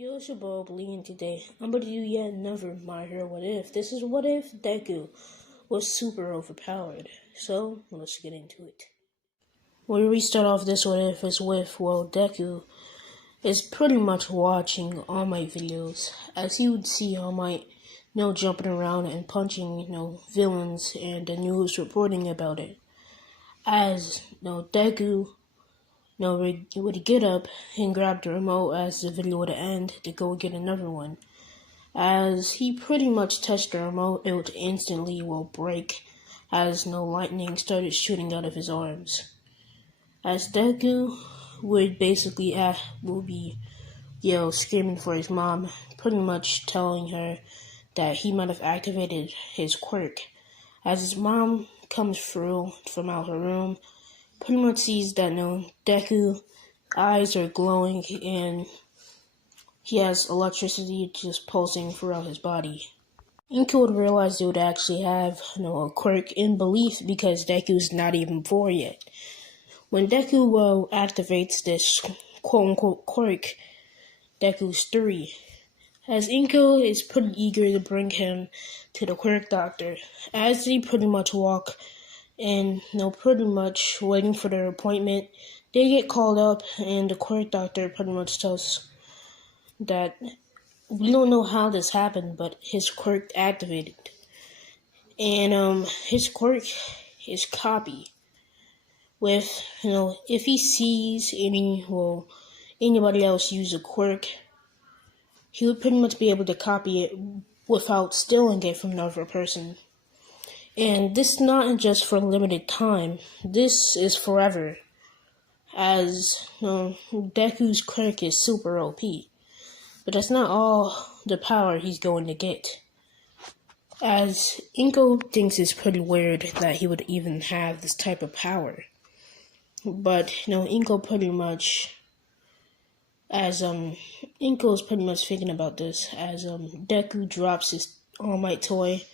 Yo, it's your boy Lee, and today I'm about to do yet another My Hero What If. This is what if Deku was super overpowered. So, let's get into it. Where we start off this what if is with, Deku is pretty much watching All Might videos. As he would see All Might, jumping around and punching, villains, and the news reporting about it. As, Deku would get up and grab the remote as the video would end to go get another one. As he pretty much touched the remote, it would instantly break as lightning started shooting out of his arms. As Deku would basically will be screaming for his mom, pretty much telling her that he might have activated his quirk. As his mom comes through from out her room, pretty much sees that Deku eyes are glowing and he has electricity just pulsing throughout his body. Inko would realize they would actually have a quirk in belief because Deku's not even 4 yet. When Deku activates this quote-unquote quirk, Deku's 3. As Inko is pretty eager to bring him to the quirk doctor, as they pretty much walk and pretty much waiting for their appointment, they get called up and the quirk doctor pretty much tells that we don't know how this happened, but his quirk activated. And his quirk is copy. With if he sees anybody else use a quirk, he would pretty much be able to copy it without stealing it from another person. And this is not just for a limited time. This is forever. As Deku's quirk is super OP. But that's not all the power he's going to get. As Inko thinks it's pretty weird that he would even have this type of power. But Inko pretty much Inko's pretty much thinking about this as Deku drops his All Might toy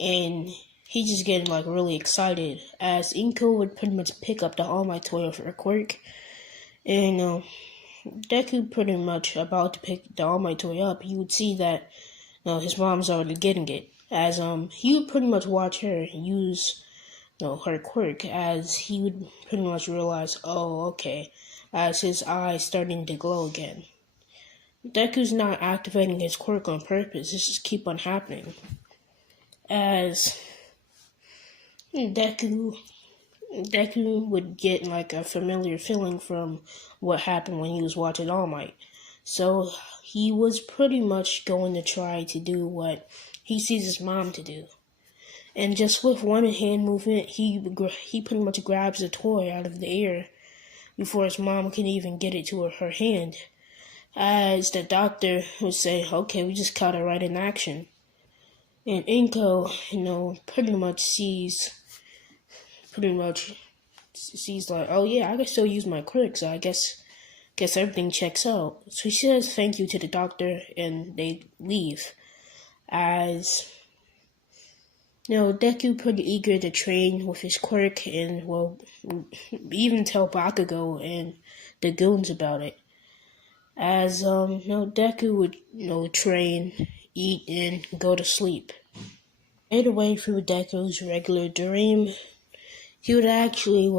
and he's just getting really excited as Inko would pretty much pick up the All Might toy for a quirk, and Deku pretty much about to pick the All Might toy up. You would see that his mom's already getting it as he would pretty much watch her use her quirk as he would pretty much realize, oh okay, as his eyes starting to glow again. Deku's not activating his quirk on purpose. This just keep on happening as Deku would get a familiar feeling from what happened when he was watching All Might. So he was pretty much going to try to do what he sees his mom to do. And just with one hand movement, he pretty much grabs the toy out of the air before his mom can even get it to her hand. As the doctor would say, okay, we just caught it right in action. And Inko, pretty much sees oh yeah, I can still use my quirk, so I guess everything checks out. So he says thank you to the doctor and they leave. As Deku pretty eager to train with his quirk and even tell Bakugo and the goons about it. As Deku would train, eat, and go to sleep. Made away through Deku's regular dream, he would actually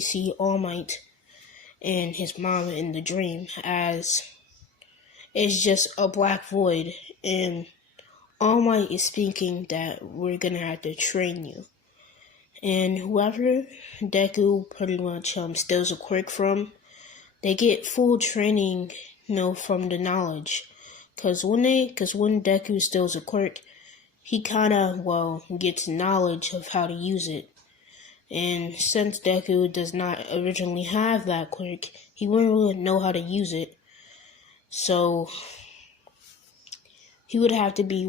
see All Might and his mom in the dream as it's just a black void and All Might is thinking that we're gonna have to train you. And whoever Deku pretty much steals a quirk from, they get full training, from the knowledge. Cause when Deku steals a quirk, he kinda gets knowledge of how to use it. And since Deku does not originally have that quirk, he wouldn't really know how to use it. So he would have to be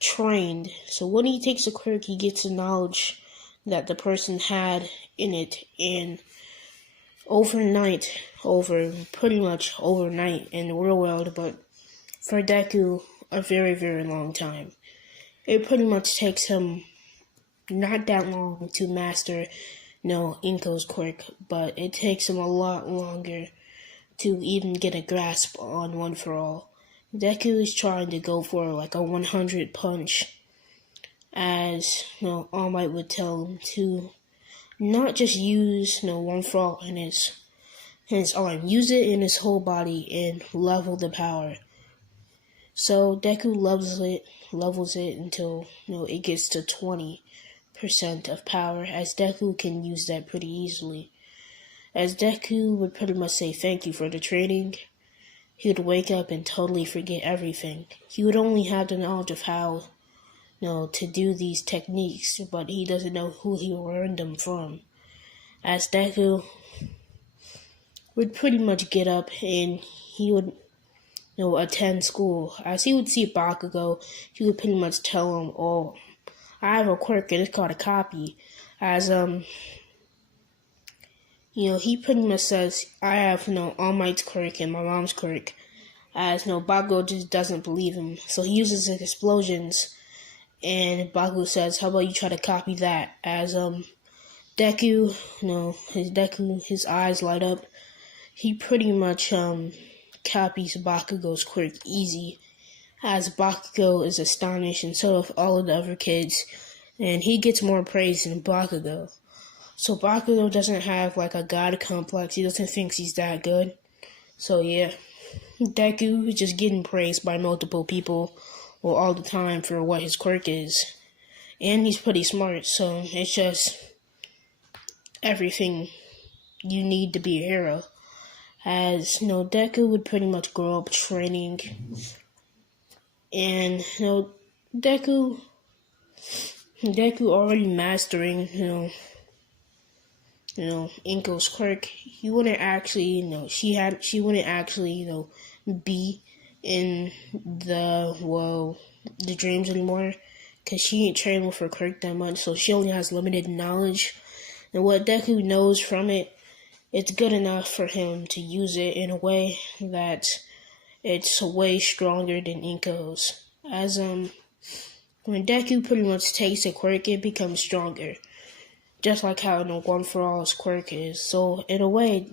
trained. So when he takes a quirk, he gets the knowledge that the person had in it, and pretty much overnight in the real world, but for Deku, a very, very long time. It pretty much takes him not that long to master, Inko's quirk, but it takes him a lot longer to even get a grasp on One for All. Deku is trying to go for like a 100 punch, as All Might would tell him to not just use One for All in his arm, use it in his whole body and level the power. So Deku levels it until it gets to 20% of power, as Deku can use that pretty easily. As Deku would pretty much say thank you for the training, he would wake up and totally forget everything. He would only have the knowledge of how to do these techniques, but he doesn't know who he learned them from. As Deku would pretty much get up and he would attend school. As he would see Bakugo, he would pretty much tell him, "Oh, I have a quirk and it's called a copy." As he pretty much says, "I have All Might's quirk and my mom's quirk." As Bakugo just doesn't believe him, so he uses his explosions, and Bakugo says, "How about you try to copy that?" As Deku, his eyes light up. He pretty much copies Bakugo's quirk easy, as Bakugo is astonished, and so of all of the other kids, and he gets more praise than Bakugo. So Bakugo doesn't have like a god complex. He doesn't think he's that good. So yeah, Deku is just getting praised by multiple people all the time for what his quirk is, and he's pretty smart. So it's just everything you need to be a hero. As Deku would pretty much grow up training, and Deku already mastering Inko's quirk. He wouldn't actually she wouldn't actually be in the dreams anymore, because she ain't trained with her quirk that much, so she only has limited knowledge, and what Deku knows from it, it's good enough for him to use it in a way that it's way stronger than Inko's. As when Deku pretty much takes a quirk, it becomes stronger, just like how One for All's quirk is. So in a way,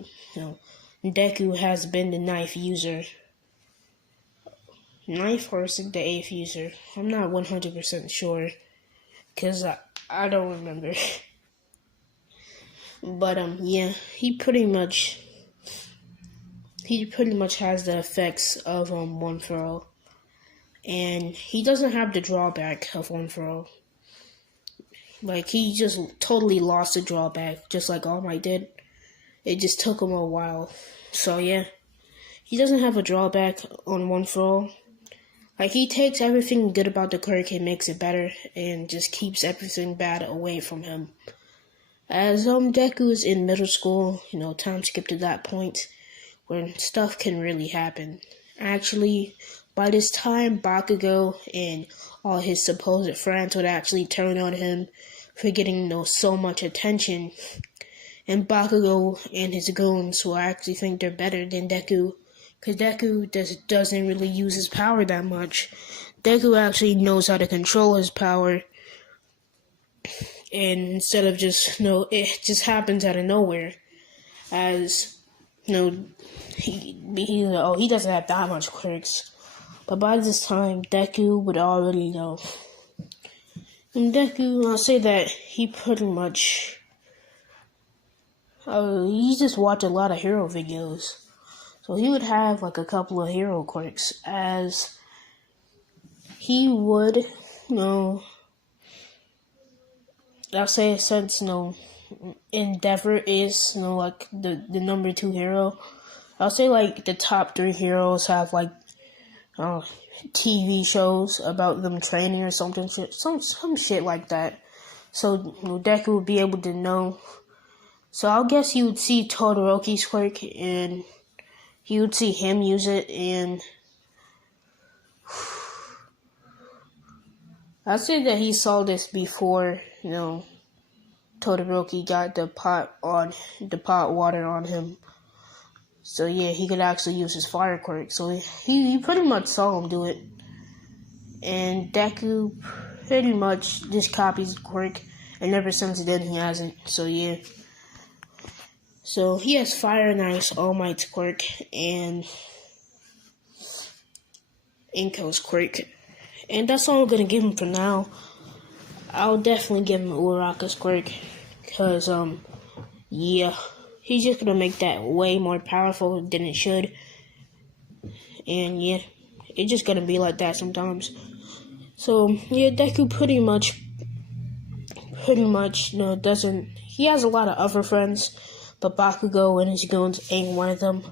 Deku has been the ninth user. Ninth or is it the eighth user? I'm not 100% sure, because I don't remember. But yeah, he pretty much has the effects of One for All, and he doesn't have the drawback of One for All. Like, he just totally lost the drawback, just like All Might did. It just took him a while. So yeah, he doesn't have a drawback on One for All. Like, he takes everything good about the quirk and makes it better, and just keeps everything bad away from him. As Deku is in middle school, time skip to that point where stuff can really happen. Actually, by this time, Bakugo and all his supposed friends would actually turn on him for getting so much attention, and Bakugo and his goons will actually think they're better than Deku, because Deku doesn't really use his power that much. Deku actually knows how to control his power, and instead of just, it just happens out of nowhere. As, he doesn't have that much quirks. But by this time, Deku would already know. And Deku, I'll say that he pretty much, he just watched a lot of hero videos. So he would have like a couple of hero quirks, as he would, I'll say, since Endeavor is like the number 2 hero, I'll say like the top 3 heroes have like TV shows about them training or something, some shit like that. So Deku would be able to know. So I'll guess you would see Todoroki's quirk, and you would see him use it, and I'd say that he saw this before, Todoroki got the pot water on him. So yeah, he could actually use his fire quirk. So he pretty much saw him do it. And Deku pretty much just copies the quirk, and ever since then he hasn't. So yeah, So he has Fire and Ice, All Might's quirk, and Inko's quirk. And that's all I'm gonna give him for now. I'll definitely give him Uraraka's quirk. Because, yeah. He's just gonna make that way more powerful than it should. And yeah, it's just gonna be like that sometimes. So, yeah, Deku pretty much, doesn't... He has a lot of other friends, but Bakugo and his goons ain't one of them.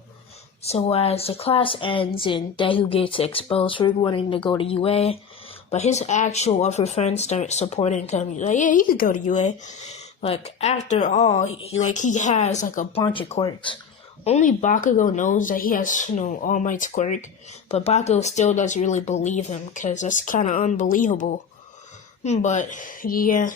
So as the class ends and Deku gets exposed for wanting to go to UA, but his actual other friends start supporting him. Like, yeah, he could go to UA. Like, after all, he has, like, a bunch of quirks. Only Bakugo knows that he has, All Might's quirk, but Bakugo still doesn't really believe him, because that's kind of unbelievable. But, yeah.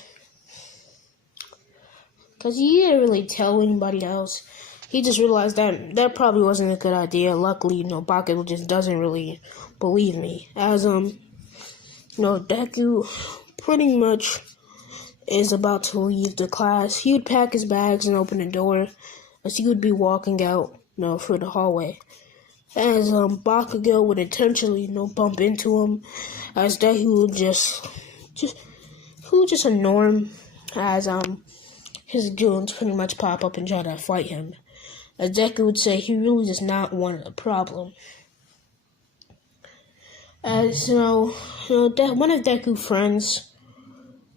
Because he didn't really tell anybody else. He just realized that probably wasn't a good idea. Luckily, Bakugo just doesn't really believe me. As, Deku pretty much is about to leave the class. He would pack his bags and open the door as he would be walking out, through the hallway. As, Bakugo would intentionally, bump into him, as Deku would just ignore him, as, his goons pretty much pop up and try to fight him. As Deku would say, he really does not want a problem. As, one of Deku's friends,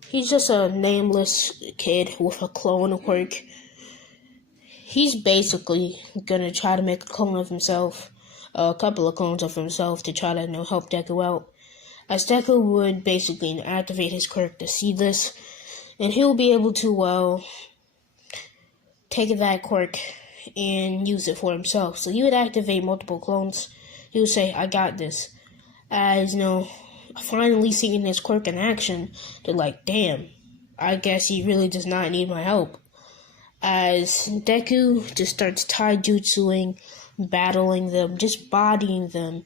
he's just a nameless kid with a clone quirk. He's basically gonna try to make a clone of himself, a couple of clones of himself to try to, help Deku out. As Deku would basically activate his quirk to see this, and he'll be able to, take that quirk and use it for himself. So he would activate multiple clones. He would say, I got this. As, finally seeing his quirk in action, they're like, damn, I guess he really does not need my help. As Deku just starts taijutsuing, battling them, just bodying them,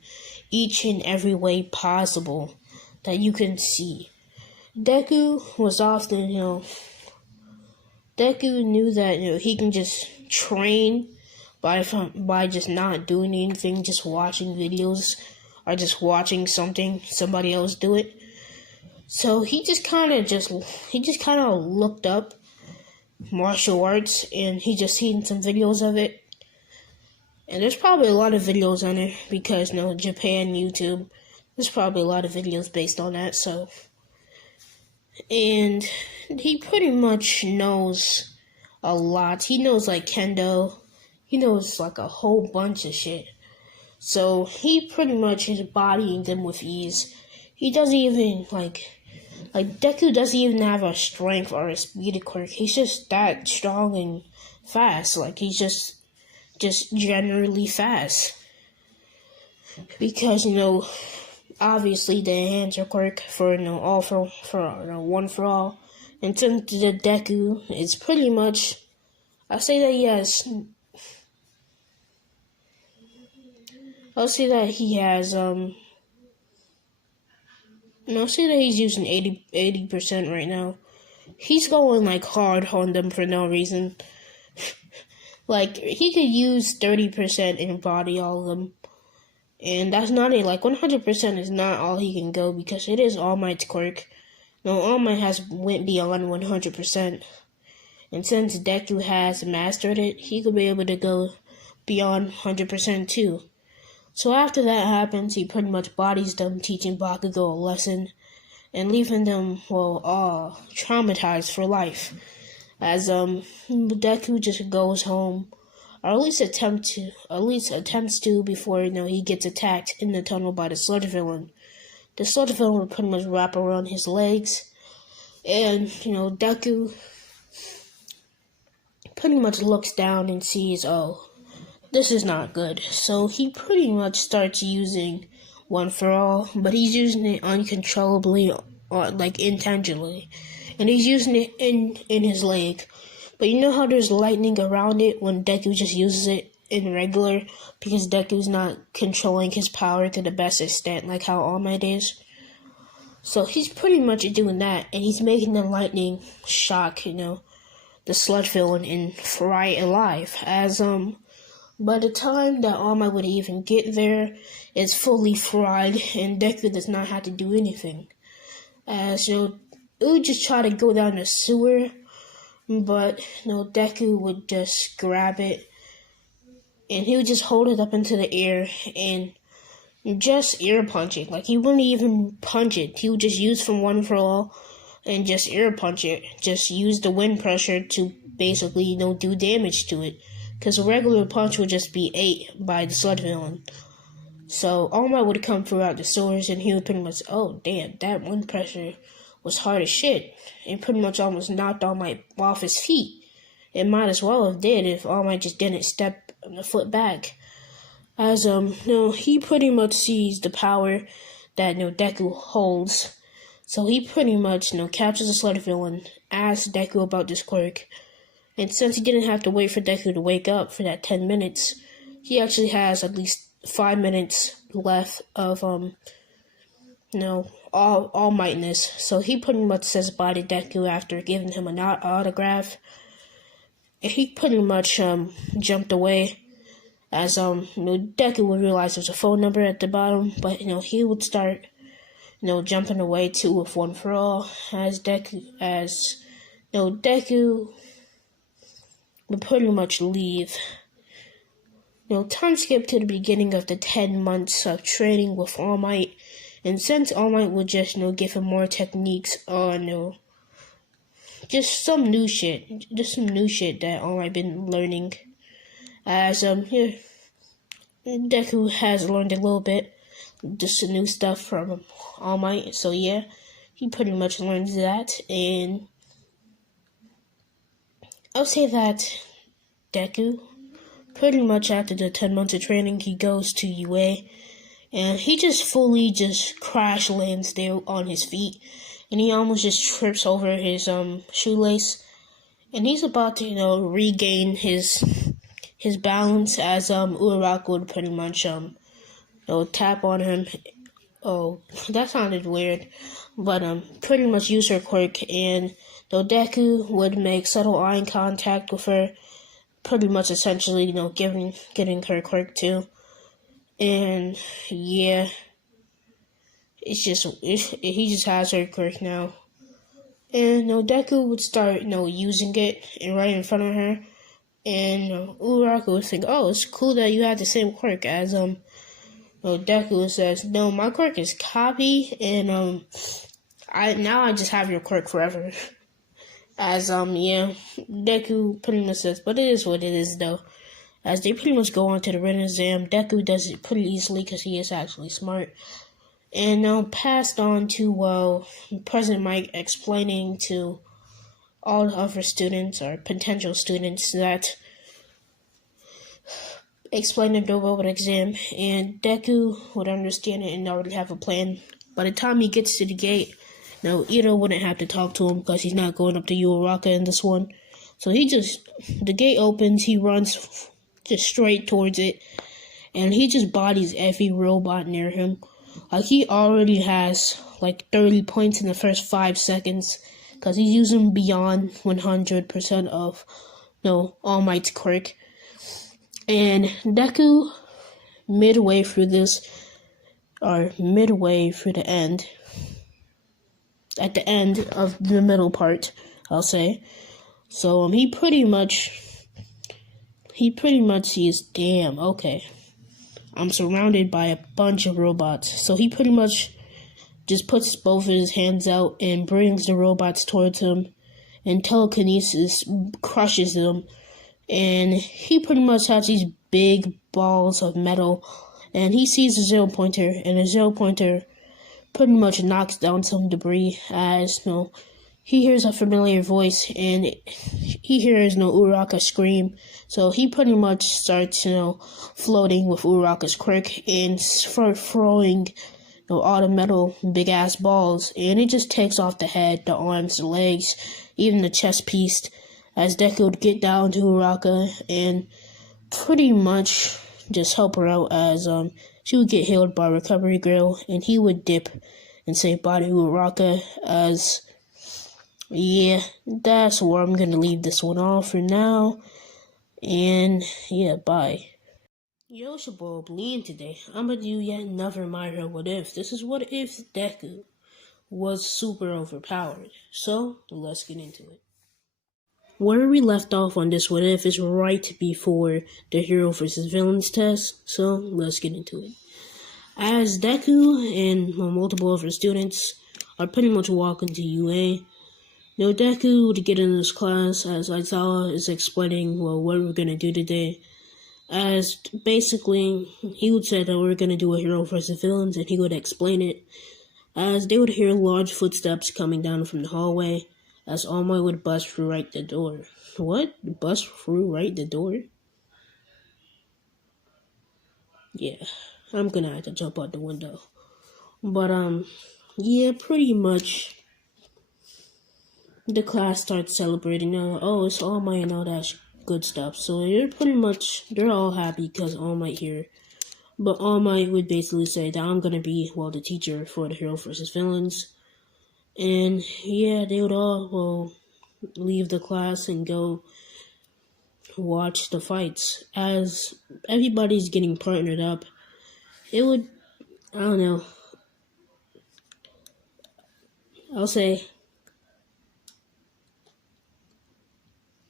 each and every way possible that you can see. Deku was often, Deku knew that, he can just train by just not doing anything, just watching videos, or just watching somebody else do it. So he just kind of looked up martial arts, and he just seen some videos of it. And there's probably a lot of videos on it, because, Japan, YouTube, there's probably a lot of videos based on that, so. And he pretty much knows a lot. He knows, like, kendo. He knows, like, a whole bunch of shit. So he pretty much is bodying them with ease. He doesn't even, like Deku doesn't even have a strength or a speed quirk. He's just that strong and fast. Like, he's just generally fast. Because, obviously the enhancer quirk for, all for one for all. And since the Deku is pretty much, I'll say that he has, I'll say that he has, I'll say that he's using 80% right now. He's going, like, hard on them for no reason. Like, he could use 30% and body all of them. And that's not it. Like, 100% is not all he can go, because it is All Might's quirk. All Might went beyond 100%. And since Deku has mastered it, he could be able to go beyond 100% too. So after that happens, he pretty much bodies them, teaching Bakugo a lesson, and leaving them, traumatized for life. As, Deku just goes home, or at least attempts to before, he gets attacked in the tunnel by the sludge villain. The sludge villain will pretty much wrap around his legs, and, Deku pretty much looks down and sees, this is not good. So he pretty much starts using One for All, but he's using it uncontrollably, intentionally. And he's using it in his leg. But you know how there's lightning around it when Deku just uses it in regular? Because Deku's not controlling his power to the best extent, like how All Might is. So he's pretty much doing that, and he's making the lightning shock, the sludge villain and fry it alive. As by the time that All Might would even get there, it's fully fried, and Deku does not have to do anything. As it would just try to go down the sewer, but Deku would just grab it, and he would just hold it up into the air and just air punch it. Like, he wouldn't even punch it. He would just use from One for All and just air punch it. Just use the wind pressure to basically, do damage to it. Because a regular punch would just be ate by the sludge villain. So All Might would come throughout the sewers, and he would pretty much, oh damn, that wind pressure was hard as shit. It pretty much almost knocked All Might off his feet. It might as well have did if All Might just didn't step a foot back. As he pretty much sees the power that Deku holds. So he pretty much captures the sludge villain, asks Deku about this quirk. And since he didn't have to wait for Deku to wake up for that 10 minutes, he actually has at least 5 minutes left of all mightness. So he pretty much says bye to Deku after giving him an autograph. And he pretty much jumped away. As Deku would realize there's a phone number at the bottom, but he would start jumping away too with One for All. As Deku would pretty much leave. Time skip to the beginning of the 10 months of training with All Might, and since All Might would just give him more techniques on just some new shit that All Might been learning. As Deku has learned a little bit, just some new stuff from All Might. So yeah, he pretty much learned that, and I'll say that Deku, pretty much after the 10 months of training, he goes to UA, and he just fully crash lands there on his feet, and he almost just trips over his shoelace, and he's about to regain his balance as Uraraka would pretty much tap on him. Oh, that sounded weird, but pretty much use her quirk, and Deku would make subtle eye contact with her, pretty much essentially getting her quirk too. And yeah, he just has her quirk now, and Deku would start using it and right in front of her. And Uraraka would think, oh, it's cool that you have the same quirk. As Deku says, no, my quirk is copy, and I just have your quirk forever. As Deku pretty much says, but it is what it is though. As they pretty much go on to the written exam, Deku does it pretty easily because he is actually smart. And now passed on to President Mike explaining to all the other students or potential students that explaining the robot exam, and Deku would understand it and already have a plan. By the time he gets to the gate, Ito wouldn't have to talk to him because he's not going up to Uraraka in this one. So the gate opens, he runs just straight towards it, and he just bodies every robot near him. Like, he already has like 30 points in the first 5 seconds because he's using beyond 100% of All Might's quirk. And Deku, midway through the end, at the end of the middle part, I'll say. So he pretty much sees, damn, okay, I'm surrounded by a bunch of robots. So he pretty much just puts both of his hands out and brings the robots towards him, and telekinesis crushes them. And he pretty much has these big balls of metal, and he sees a zero pointer, and the zero pointer pretty much knocks down some debris. As he hears a familiar voice, and he hears Uraraka scream. So he pretty much starts floating with Uraraka's quirk and start throwing all the metal big ass balls, and it just takes off the head, the arms, the legs, even the chest piece. As Deku would get down to Uraraka and pretty much just help her out, as she would get healed by Recovery Grill, and he would dip and say bye to Uraraka. As Yeah, that's where I'm gonna leave this one off for now. And yeah, bye. Yo, it's your boy Bleed today. I'm gonna do yet another My Hero What If. This is what if Deku was super overpowered. So, let's get into it. Where we left off on this what if is right before the hero versus villains test. So, let's get into it. As Deku and multiple other students are pretty much walking to UA, Deku would get in this class as Aizawa is explaining, what we're gonna do today. As basically, he would say that we're gonna do a hero versus villains, and he would explain it. As they would hear large footsteps coming down from the hallway, as All Might would bust through right the door. What? Bust through right the door? Yeah, I'm gonna have to jump out the window. But, yeah, pretty much the class starts celebrating now. Oh, it's All Might and all that good stuff. So they're all happy because All Might here. But All Might would basically say that I'm gonna be, the teacher for the hero versus villains. And yeah, they would all, leave the class and go watch the fights. As everybody's getting partnered up, it would, I don't know, I'll say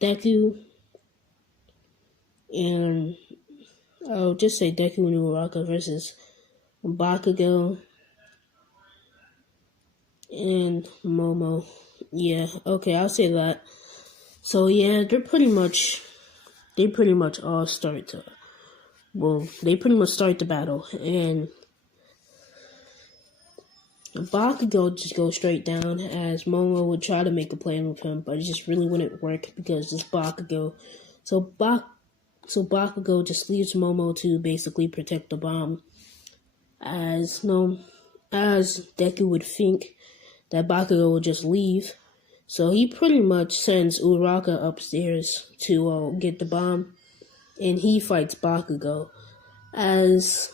Deku and I'll just say Deku and Uraraka versus Bakugo and Momo. Yeah, okay, I'll say that. So yeah, they pretty much all start to, they pretty much start the battle, and Bakugo just goes straight down as Momo would try to make a plan with him, but it just really wouldn't work because it's Bakugo. So Bakugo just leaves Momo to basically protect the bomb. As Deku would think that Bakugo would just leave, so he pretty much sends Uraraka upstairs to get the bomb, and he fights Bakugo. As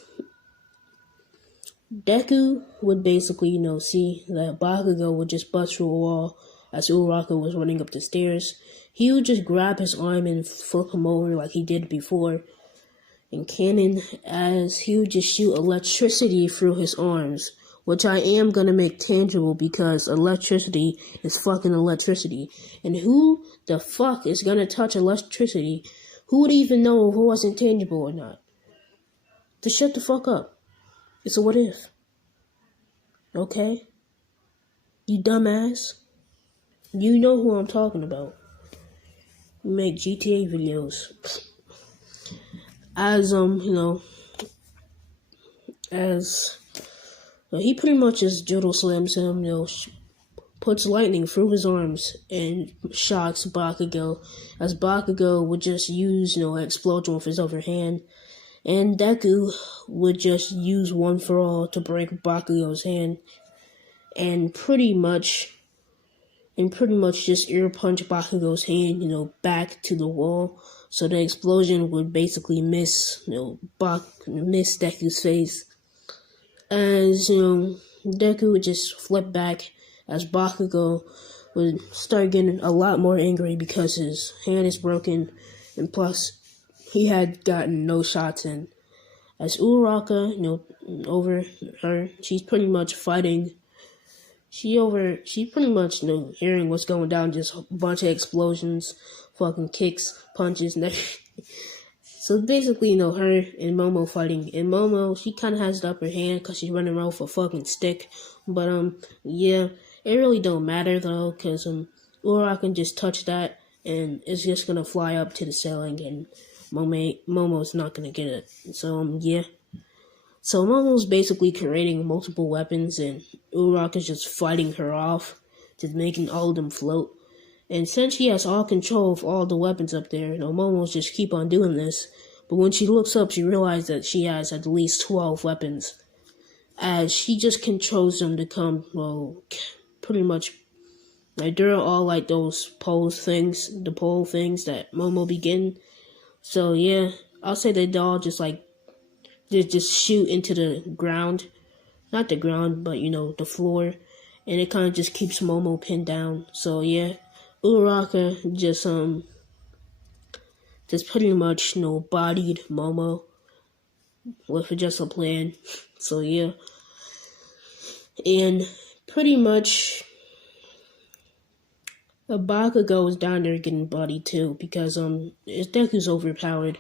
Deku would basically, see that Bakugo would just bust through a wall as Uraraka was running up the stairs. He would just grab his arm and flip him over like he did before in Canon, as he would just shoot electricity through his arms, which I am gonna make tangible because electricity is fucking electricity. And who the fuck is gonna touch electricity? Who would even know if it wasn't tangible or not? Just shut the fuck up. It's a what if. Okay? You dumbass. You know who I'm talking about. You make GTA videos. As, he pretty much just judo slams him, puts lightning through his arms and shocks Bakugo, as Bakugo would just use, explosion with his other hand, and Deku would just use One for All to break Bakugo's hand, and pretty much just ear punch Bakugo's hand, back to the wall, so the explosion would basically miss Deku's face. As, Deku would just flip back as Bakugo would start getting a lot more angry because his hand is broken, and plus, he had gotten no shots in. As Uraraka, over her, she's pretty much fighting. She's pretty much, hearing what's going down, just a bunch of explosions, fucking kicks, punches, and everything. So basically, her and Momo fighting. And Momo, she kind of has the upper hand because she's running around with a fucking stick. But, yeah, it really don't matter, though, because, Uraraka can just touch that, and it's just going to fly up to the ceiling, and Momo's not going to get it. So, yeah. So Momo's basically creating multiple weapons, and Uraraka's just fighting her off, just making all of them float. And since she has all control of all the weapons up there, Momo's just keep on doing this. But when she looks up, she realizes that she has at least 12 weapons, as she just controls them to come, pretty much, like, they're all like those the pole things that Momo begin. So yeah, I'll say they all just they just shoot into the ground. Not the ground, but, the floor. and it kind of just keeps Momo pinned down. So yeah, Uraraka just pretty much bodied Momo with just a plan. So yeah, and pretty much Bakugo is down there getting bodied too because Deku's overpowered.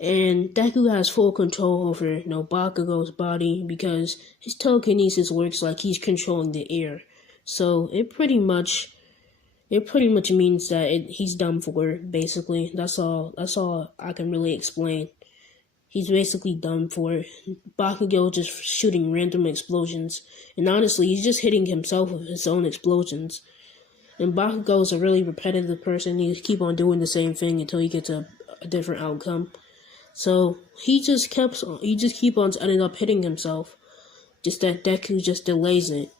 And Deku has full control over Bakugo's body because his telekinesis works like he's controlling the air. So it pretty much means that he's done for. Basically, that's all I can really explain. He's basically done for. Bakugo just shooting random explosions, and honestly, he's just hitting himself with his own explosions. And Bakugo is a really repetitive person. He keep on doing the same thing until he gets a different outcome. So he just keep on ending up hitting himself. Just that Deku just delays it.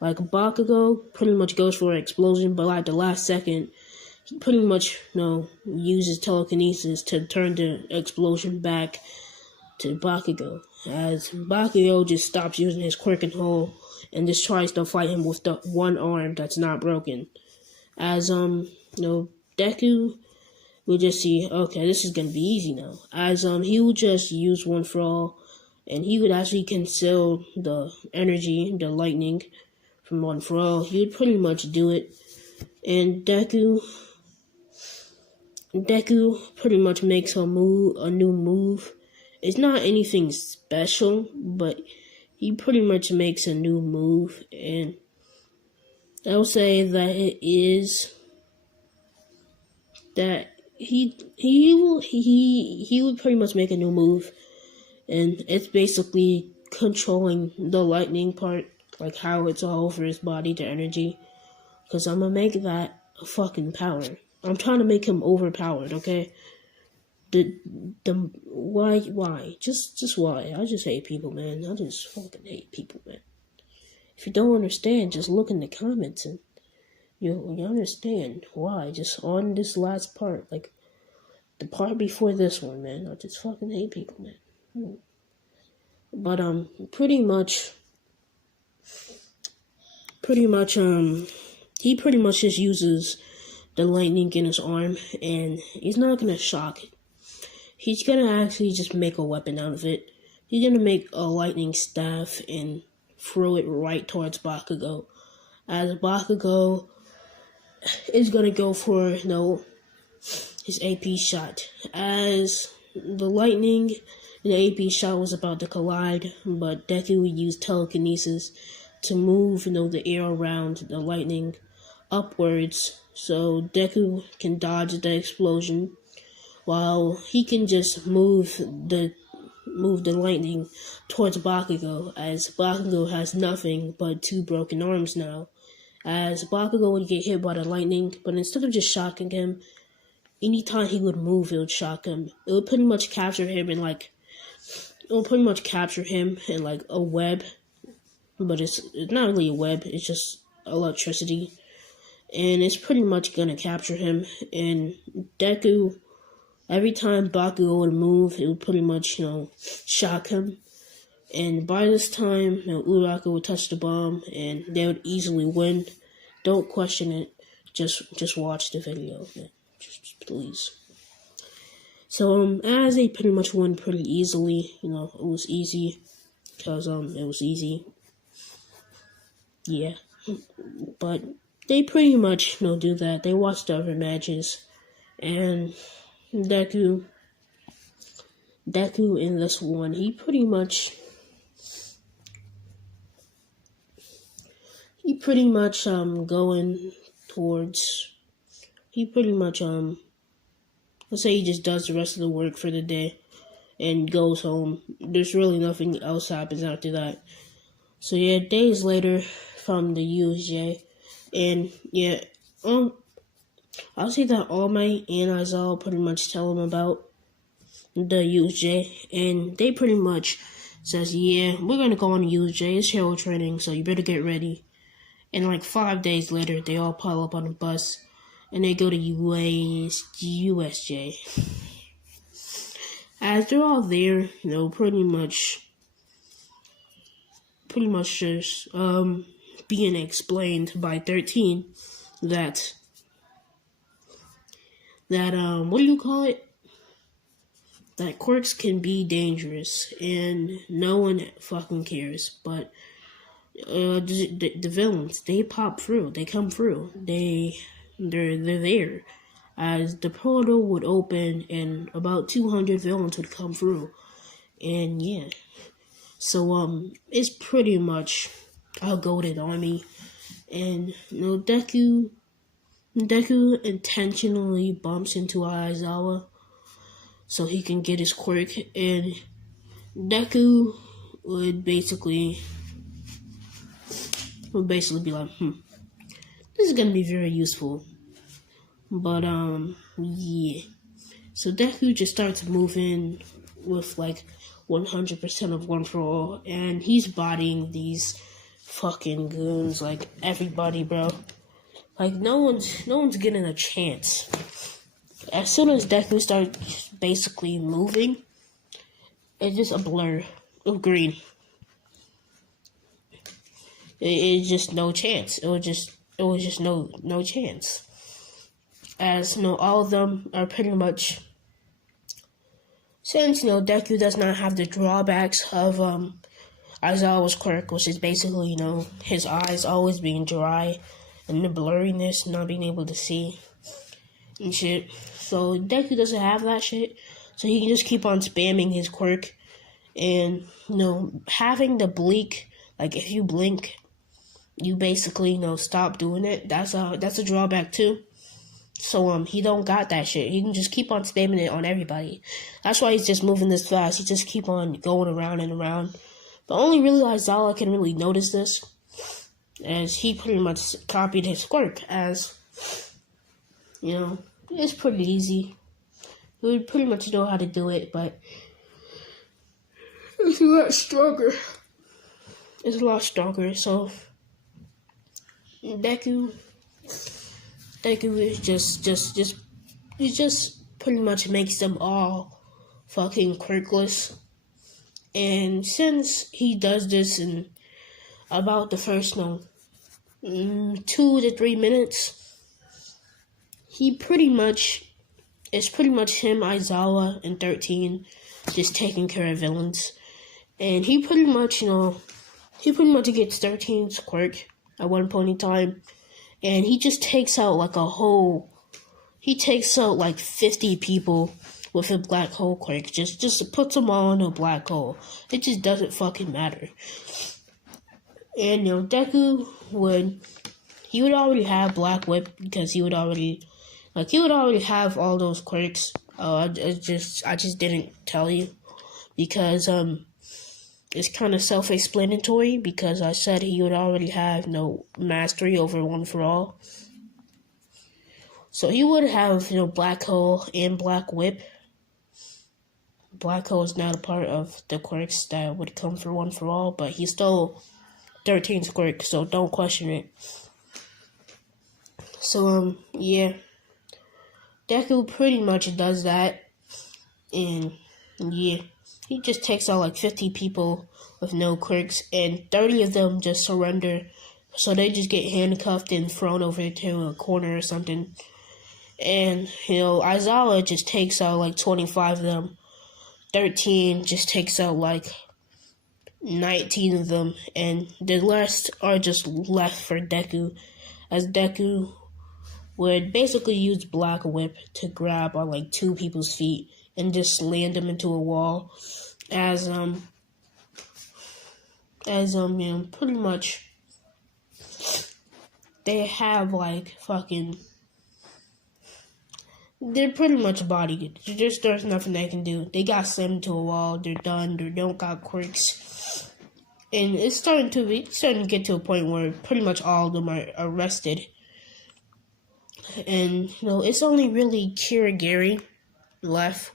Like Bakugo pretty much goes for an explosion, but like the last second, he pretty much uses telekinesis to turn the explosion back to Bakugo. As Bakugo just stops using his quirk and hole and just tries to fight him with the one arm that's not broken. As Deku will just see, okay, this is gonna be easy now. As he will just use one for all, and he would actually conceal the energy, the lightning, from one for all. He would pretty much do it, and Deku pretty much makes a new move. It's not anything special, but he pretty much makes a new move, and I will say that it is that he would pretty much make a new move, and it's basically controlling the lightning part, like how it's all over his body, the energy. Because I'm gonna make that a fucking power. I'm trying to make him overpowered, okay? Why? Just why? I just hate people, man. I just fucking hate people, man. If you don't understand, just look in the comments and you understand why. Just on this last part, like the part before this one, man. I just fucking hate people, man. But pretty much he pretty much just uses the lightning in his arm, and he's not gonna shock it. He's gonna actually just make a weapon out of it. He's gonna make a lightning staff and throw it right towards Bakugo. As Bakugo is gonna go for his AP shot. As the lightning and the AP shot was about to collide, but Deku would use telekinesis to move the air around the lightning upwards, so Deku can dodge the explosion, while he can just move the lightning towards Bakugo, as Bakugo has nothing but 2 broken arms now. As Bakugo would get hit by the lightning, but instead of just shocking him, anytime he would move, it would shock him. It would pretty much capture him in a web, but it's not really a web. It's just electricity, and it's pretty much gonna capture him. And Deku, every time Bakugo would move, it would pretty much shock him. And by this time, Uraraka would touch the bomb, and they would easily win. Don't question it. Just watch the video, man. Just please. So as they pretty much won pretty easily, it was easy because it was easy. Yeah, but they pretty much do that. They watched the other matches, and Deku in this one, he pretty much going towards, let's say he just does the rest of the work for the day and goes home. There's really nothing else happens after that. So yeah, days later from the USJ, and yeah, I'll say that All Might and Aizawa pretty much tell him about the USJ, and they pretty much says, yeah, we're gonna go on the USJ, it's hero training, so you better get ready. And like 5 days later, they all pile up on a bus, and they go to USJ. As they're all there, pretty much just being explained by 13 that what do you call it? That quirks can be dangerous and no one fucking cares. But the villains, they pop through, they come through, they're there. As the portal would open and about 200 villains would come through, and yeah, so it's pretty much a goated army, and Deku intentionally bumps into Aizawa so he can get his quirk, and Deku would basically be like, this is gonna be very useful. But yeah. So Deku just starts moving with like 100% of One For All, and he's bodying these fucking goons, like everybody, bro. Like no one's getting a chance. As soon as Deku starts basically moving, it's just a blur of green. It's just no chance. It was just no chance. As all of them are pretty much, since Deku does not have the drawbacks of Aizawa's quirk, which is basically his eyes always being dry and the blurriness, not being able to see and shit. So Deku doesn't have that shit, so he can just keep on spamming his quirk, and having the blink, like if you blink, you basically stop doing it. That's a drawback too. So he don't got that shit. He can just keep on spamming it on everybody. That's why he's just moving this fast. He just keep on going around and around. But only really Aizawa can really notice this, as he pretty much copied his quirk. As it's pretty easy. He would pretty much know how to do it, but it's a lot stronger. So Deku is just pretty much makes them all fucking quirkless. And since he does this in about the first 2 to 3 minutes, it's pretty much him, Aizawa, and 13 just taking care of villains. And he pretty much gets 13's quirk at one point in time. And he just takes out like 50 people with a black hole quirk. Just puts them all in a black hole. It just doesn't fucking matter. And Deku would already have Black Whip, because he would already have all those quirks. I just didn't tell you, because it's kind of self-explanatory, because I said he would already have mastery over One For All. So he would have, Black Hole and Black Whip. Black Hole is not a part of the quirks that would come for One For All, but he stole 13's quirk, so don't question it. So, yeah. Deku pretty much does that, and, yeah. He just takes out 50 people with no quirks, and 30 of them just surrender. So they just get handcuffed and thrown over to a corner or something. And, Aizawa just takes out 25 of them. 13 just takes out 19 of them. And the rest are just left for Deku. As Deku would basically use Black Whip to grab on 2 people's feet and just land them into a wall, as pretty much they have they're pretty much bodied. There's nothing they can do. They got slammed to a wall. They're done. They don't got quirks, and it's starting to get to a point where pretty much all of them are arrested. And it's only really Kirigiri left.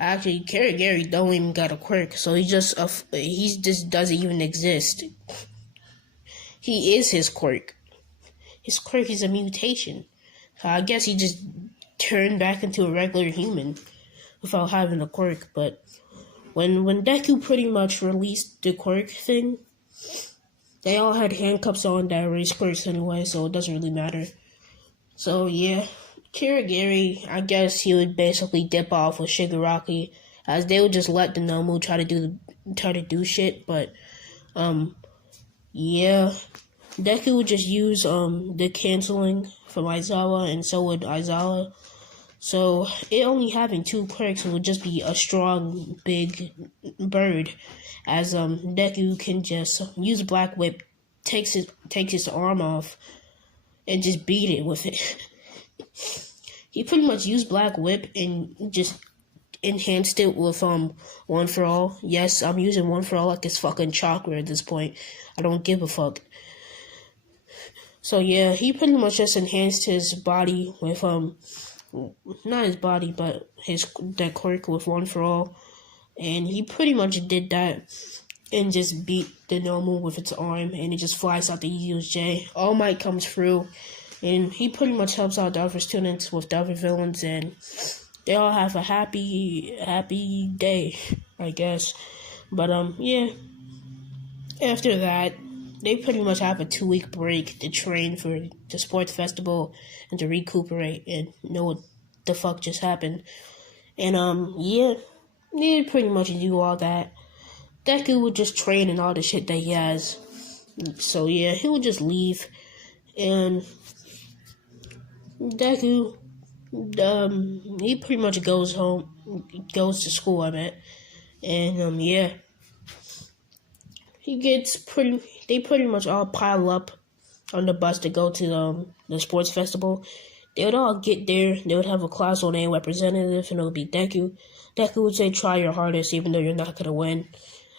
Actually, Kirigiri don't even got a quirk, so he just doesn't even exist. He is his quirk. His quirk is a mutation. So I guess he just turned back into a regular human without having a quirk. But when Deku pretty much released the quirk thing, They all had handcuffs on that race quirks anyway, so it doesn't really matter. So yeah, Kirigiri, I guess he would basically dip off with Shigaraki, as they would just let the Nomu try to do shit. But yeah, Deku would just use the canceling from Aizawa, and so would Aizawa. So it only having two quirks would just be a strong big bird, as Deku can just use Black Whip, takes his arm off, and just beat it with it. He pretty much used Black Whip and just enhanced it with One for All. Yes, I'm using One for All like it's fucking chakra at this point. I don't give a fuck. So yeah, he pretty much just enhanced his body with not his body, but that quirk with One for All, and he pretty much did that and just beat the Nomu with its arm, and it just flies out the USJ. All Might comes through, and he pretty much helps out the other students with the other villains, and they all have a happy day, I guess. But yeah. After that, they pretty much have a 2-week break to train for the sports festival and to recuperate and know what the fuck just happened. And yeah, they pretty much do all that. Deku would just train and all the shit that he has. So yeah, he would just leave, and Deku, he pretty much goes to school, I bet. And yeah, they pretty much all pile up on the bus to go to the sports festival. They would all get there. They would have a class on A representative, and it would be Deku. Deku would say, "Try your hardest, even though you're not gonna win."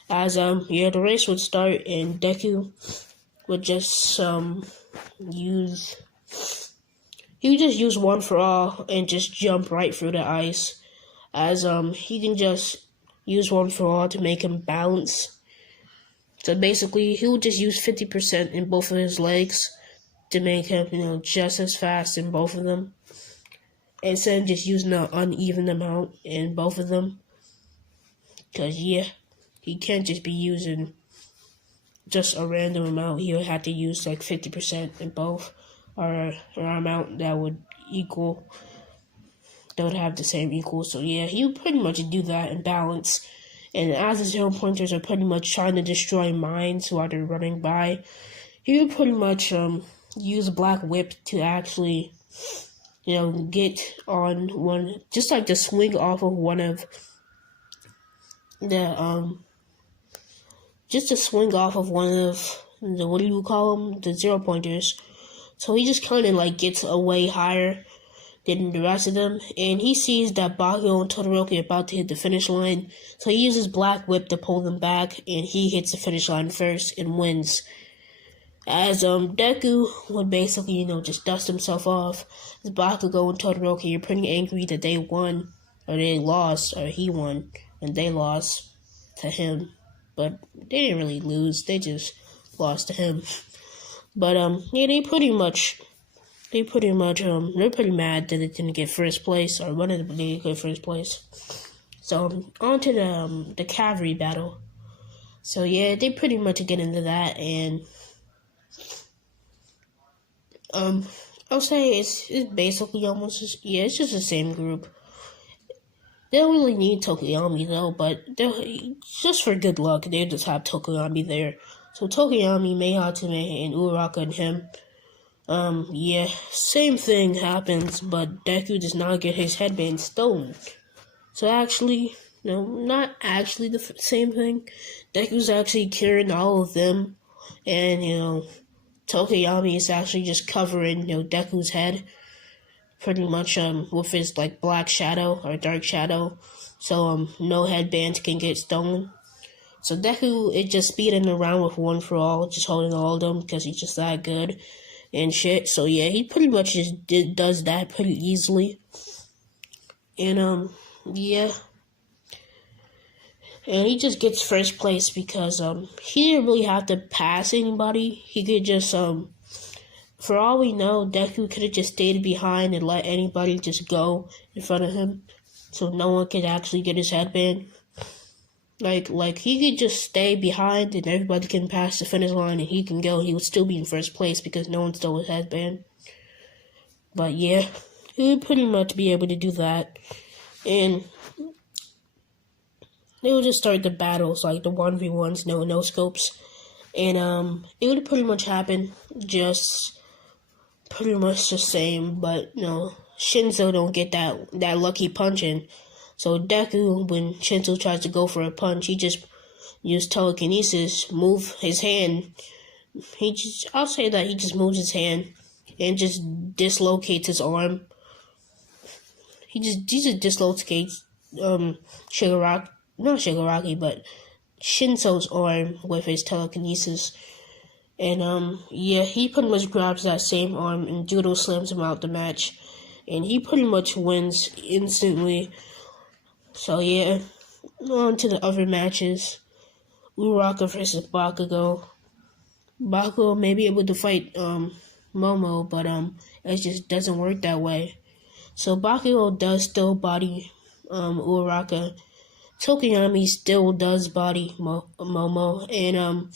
As the race would start, and Deku would just use One for All and just jump right through the ice. As he can just use One for All to make him balance. So basically, he would just use 50% in both of his legs to make him, just as fast in both of them, instead of just using an uneven amount in both of them. Because, yeah, he can't just be using just a random amount. He would have to use like 50% in both, or an amount that would have the same equal. So, yeah, he would pretty much do that and balance. And as the zero pointers are pretty much trying to destroy mines while they're running by, he would pretty much use Black Whip to actually, get on one, just like to swing off of one of the what do you call them, the zero pointers. So he just kind of like gets away higher than the rest of them, and he sees that Bakugo and Todoroki are about to hit the finish line, so he uses Black Whip to pull them back, and he hits the finish line first and wins. As Deku would basically, just dust himself off, as Bakugo and Todoroki are pretty angry that they won, or they lost, or he won, and they lost to him. But they didn't really lose, they just lost to him. But yeah, they're pretty mad that it didn't get first place, or one of them didn't get first place. So on to the cavalry battle. So yeah, they pretty much get into that, and I'll say it's basically almost it's just the same group. They don't really need Tokoyami though, but just for good luck, they just have Tokoyami there. So Tokoyami, Meihatame, and Uraraka and him. Yeah, same thing happens, but Deku does not get his headband stolen. So actually, not actually the same thing. Deku's actually curing all of them, and, Tokoyami is actually just covering, Deku's head, pretty much, with his, black shadow, or dark shadow, so, no headbands can get stolen. So Deku is just speeding around with One for All, just holding all of them, because he's just that good and shit. So yeah, he pretty much just does that pretty easily. And yeah, and he just gets first place because he didn't really have to pass anybody. He could just for all we know, Deku could have just stayed behind and let anybody just go in front of him, so no one could actually get his headband. Like he could just stay behind and everybody can pass the finish line and he can go. He would still be in first place because no one stole his headband. But yeah, he would pretty much be able to do that. And they would just start the battles, like the 1v1s, no scopes. And it would pretty much happen just pretty much the same, but Shinzo don't get that lucky punch in. So Deku, when Shinzo tries to go for a punch, he just used telekinesis, move his hand. I'll say that he just moves his hand and just dislocates his arm. He just dislocates Shigaraki, but Shinso's arm with his telekinesis. And yeah, he pretty much grabs that same arm and judo slams him out the match. And he pretty much wins instantly. So yeah, on to the other matches. Uraraka versus Bakugo. Bakugo may be able to fight Momo, but it just doesn't work that way. So Bakugo does still body Uraraka. Tokuyami still does body Momo, and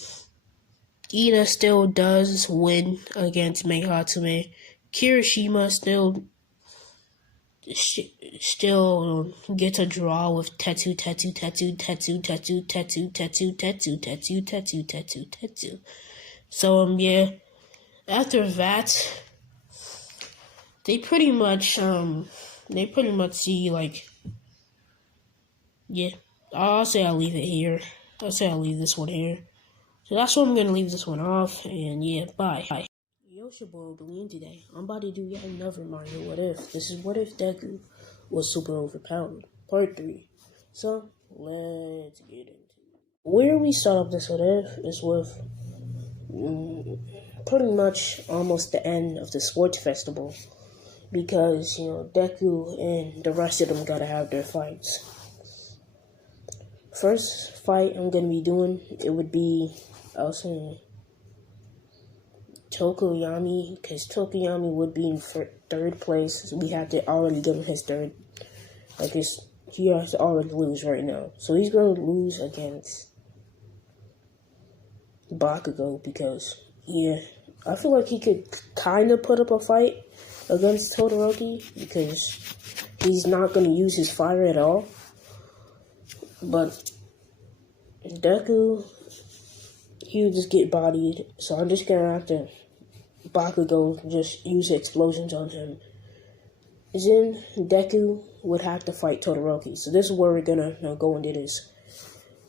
Ida still does win against Meihatsume. Kirishima still gets a draw with Tetsu. So yeah, after that, they pretty much see like, yeah. I'll say I'll leave it here. I'll say I'll leave this one here. So that's where I'm gonna leave this one off, and yeah, bye. Yo, it's your boy Obeline today. I'm about to do yet another Mario What If. This is What If Deku was super overpowered, part 3. So, let's get into it. Where we start off this What If is with pretty much almost the end of the sports festival. Because, Deku and the rest of them gotta have their fights. First fight I'm gonna be doing, it would be, I'll say, Tokuyami, because Tokuyami would be in third place. So we have to already give him his third. He has to already lose right now. So he's going to lose against Bakugo because, yeah, I feel like he could kind of put up a fight against Todoroki because he's not going to use his fire at all. But Deku, he would just get bodied. So I'm just going to have to Bakugo just use explosions on him. Then Deku would have to fight Todoroki. So this is where we're gonna go into this.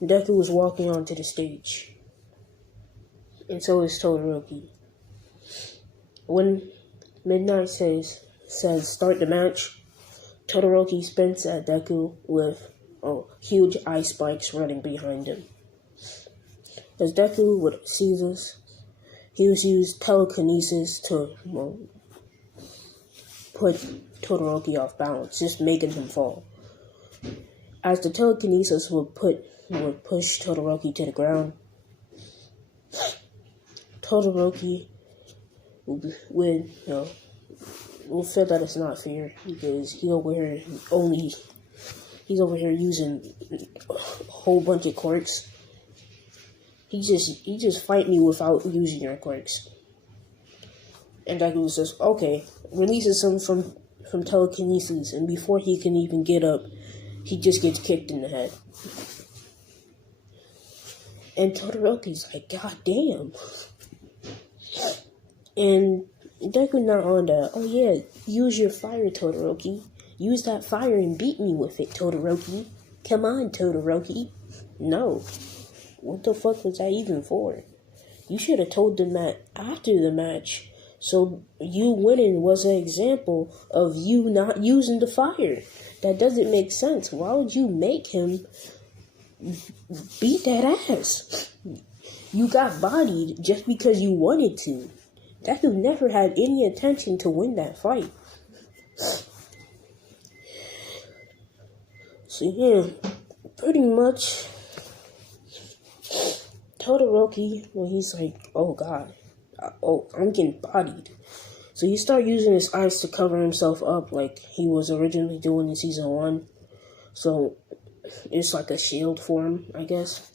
Deku was walking onto the stage. And so is Todoroki. When Midnight says start the match, Todoroki spins at Deku with huge ice spikes running behind him. As Deku would see this, he would use telekinesis to put Todoroki off balance, just making him fall. As the telekinesis would push Todoroki to the ground, Todoroki will feel that it's not fair because he's over here using a whole bunch of quirks. He just fight me without using your quirks. And Deku says, okay, releases him from telekinesis, and before he can even get up, he just gets kicked in the head. And Todoroki's like, God damn. And Deku not on that, oh yeah, use your fire, Todoroki. Use that fire and beat me with it, Todoroki. Come on, Todoroki. No. What the fuck was that even for? You should have told them that after the match. So you winning was an example of you not using the fire. That doesn't make sense. Why would you make him beat that ass? You got bodied just because you wanted to. Deku never had any intention to win that fight. So yeah, pretty much Todoroki, when he's like, oh god, I'm getting bodied. So he started using his ice to cover himself up like he was originally doing in season 1. So it's like a shield form, I guess.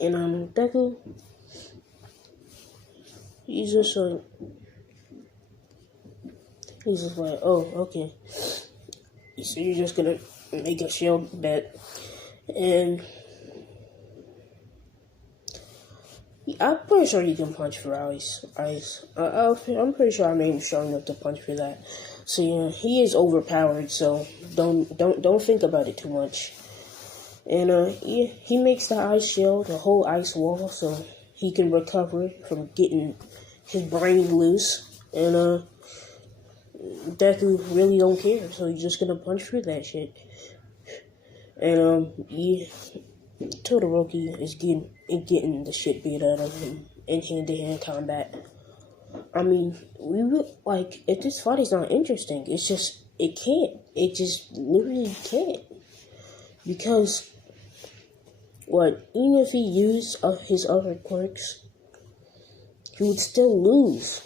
And Deku, he's just like, oh, okay. So you're just gonna make a shield bet, and I'm pretty sure he can punch for ice. I'm pretty sure I made him strong enough to punch for that. So yeah, he is overpowered. So don't think about it too much. And he makes the ice shield, a whole ice wall, so he can recover from getting his brain loose. And Deku really don't care, so he's just gonna punch through that shit. And Todoroki is getting the shit beat out of him in hand-to-hand combat. I mean, if this fight is not interesting, it just literally can't. Because, even if he used his other quirks, he would still lose.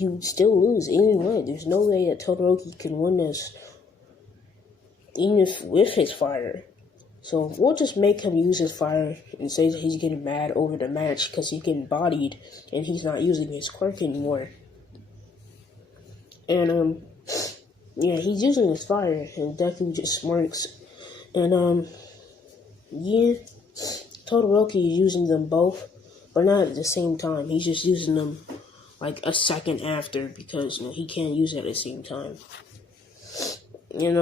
Anyway. There's no way that Todoroki can win this, even if with his fire. So we'll just make him use his fire and say that he's getting mad over the match because he's getting bodied and he's not using his quirk anymore. And he's using his fire and Deku just smirks. And Todoroki is using them both, but not at the same time. He's just using them like a second after because he can't use it at the same time. And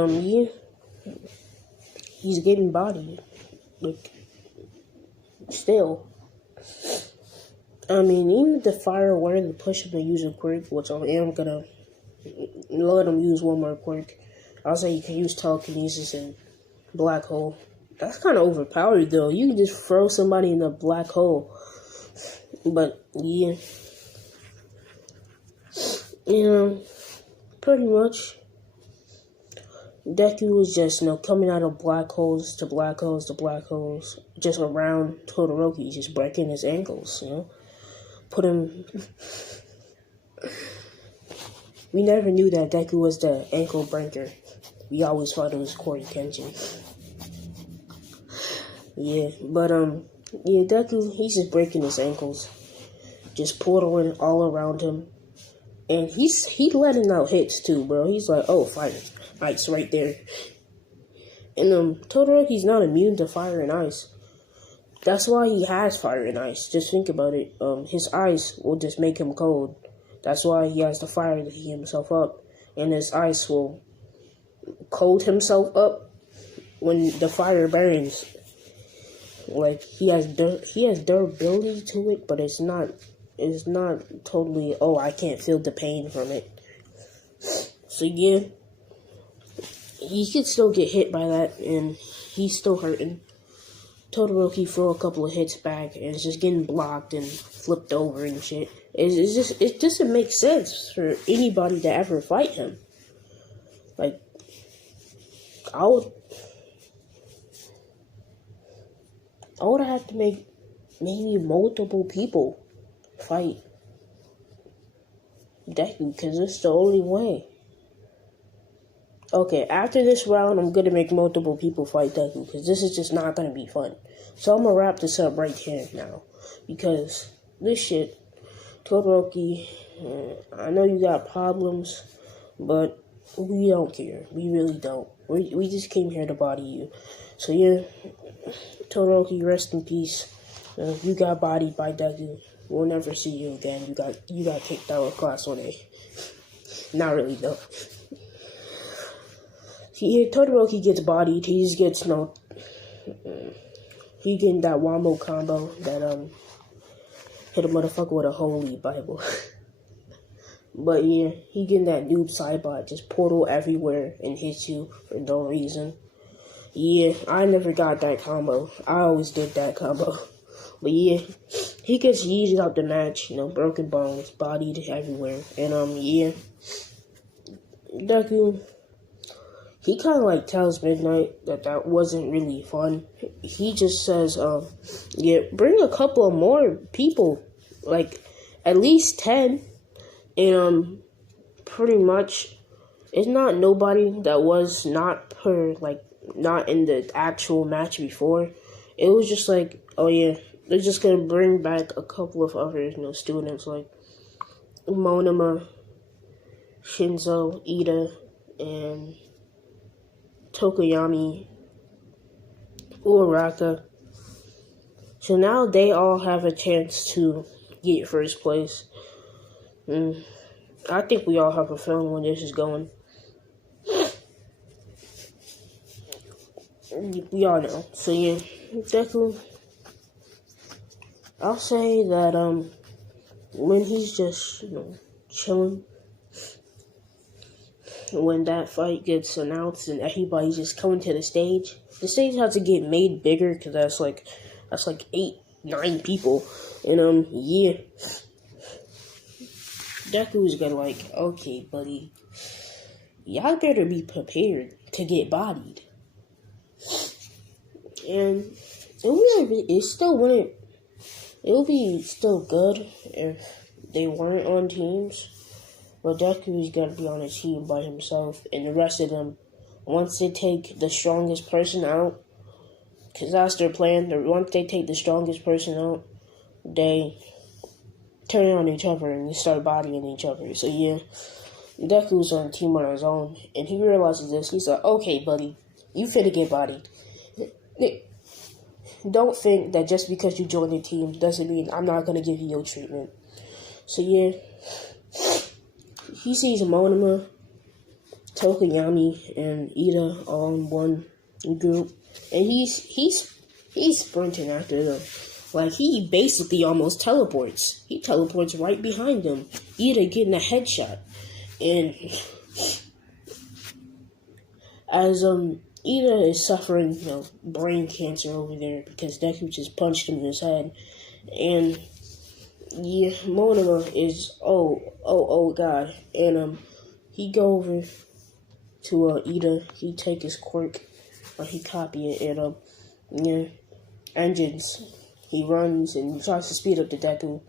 he's getting bodied. Still. I mean, even if the fire wanted to push him to use a quirk, which I am gonna let him use one more quirk. I'll say you can use telekinesis and black hole. That's kind of overpowered, though. You can just throw somebody in a black hole. But, yeah. Pretty much. Deku was just, coming out of black holes to black holes to black holes, just around Todoroki, just breaking his ankles, Put him... We never knew that Deku was the ankle breaker. We always thought it was Corey Kenshin. Yeah, but, Deku, he's just breaking his ankles. Just portaling all around him. And he's letting out hits, too, bro. He's like, oh, fire. Ice right there. And Todoroki's not immune to fire and ice. That's why he has fire and ice. Just think about it. His ice will just make him cold. That's why he has the fire to heat himself up. And his ice will cold himself up when the fire burns. Like, he has durability to it, but it's not totally, I can't feel the pain from it. So yeah, he could still get hit by that, and he's still hurting. Todoroki throw a couple of hits back, and it's just getting blocked and flipped over and shit. It doesn't make sense for anybody to ever fight him. Like, I would have to make maybe multiple people fight Deku, because it's the only way. Okay, after this round, I'm gonna make multiple people fight Deku, because this is just not gonna be fun. So I'm gonna wrap this up right here now, because this shit, Todoroki, I know you got problems, but we don't care. We really don't. We just came here to body you. So yeah, Todoroki, rest in peace. You got bodied by Deku. We'll never see you again. You got kicked out of class 1A. Not really though. Todoroki gets bodied. He just gets he getting that Wombo combo that hit a motherfucker with a holy Bible. But yeah, he getting that noob sidebot, just portal everywhere and hits you for no reason. Yeah, I never got that combo. I always did that combo. But yeah, he gets yeeted out the match, broken bones, bodied everywhere. And yeah, Deku, he kind of like tells Midnight that wasn't really fun. He just says, yeah, bring a couple of more people, like at least 10. And pretty much, it's not nobody that was not per, like, not in the actual match before. It was just like, oh yeah, they're just gonna bring back a couple of other students like Monoma, Shinzo, Ida, and Tokoyami, Uraraka. So now they all have a chance to get first place. I think we all have a feeling where this is going. We all know. So yeah, Deku, I'll say that when he's just chilling, when that fight gets announced and everybody's just coming to the stage has to get made bigger because that's like 8-9 people, and yeah, Deku's gonna like, okay, buddy, y'all better be prepared to get bodied. And it would be still good if they weren't on teams, but Deku's gotta be on a team by himself, and the rest of them, once they take the strongest person out, because that's their plan, once they take the strongest person out, they turn on each other and they start bodying each other. So yeah, Deku's on a team on his own, and he realizes this. He's like, okay, buddy, you finna get bodied. Don't think that just because you join the team doesn't mean I'm not gonna give you your treatment. So yeah, he sees Monoma, Tokoyami, and Ida all in one group, and he's sprinting after them. Like, he basically almost teleports. He teleports right behind them. Ida getting a headshot. And as Ida is suffering, brain cancer over there because Deku just punched him in his head. And yeah, Monoma is oh god. And he go over to Ida. He take his quirk, or he copy it, and yeah, engines. He runs and he tries to speed up the Deku.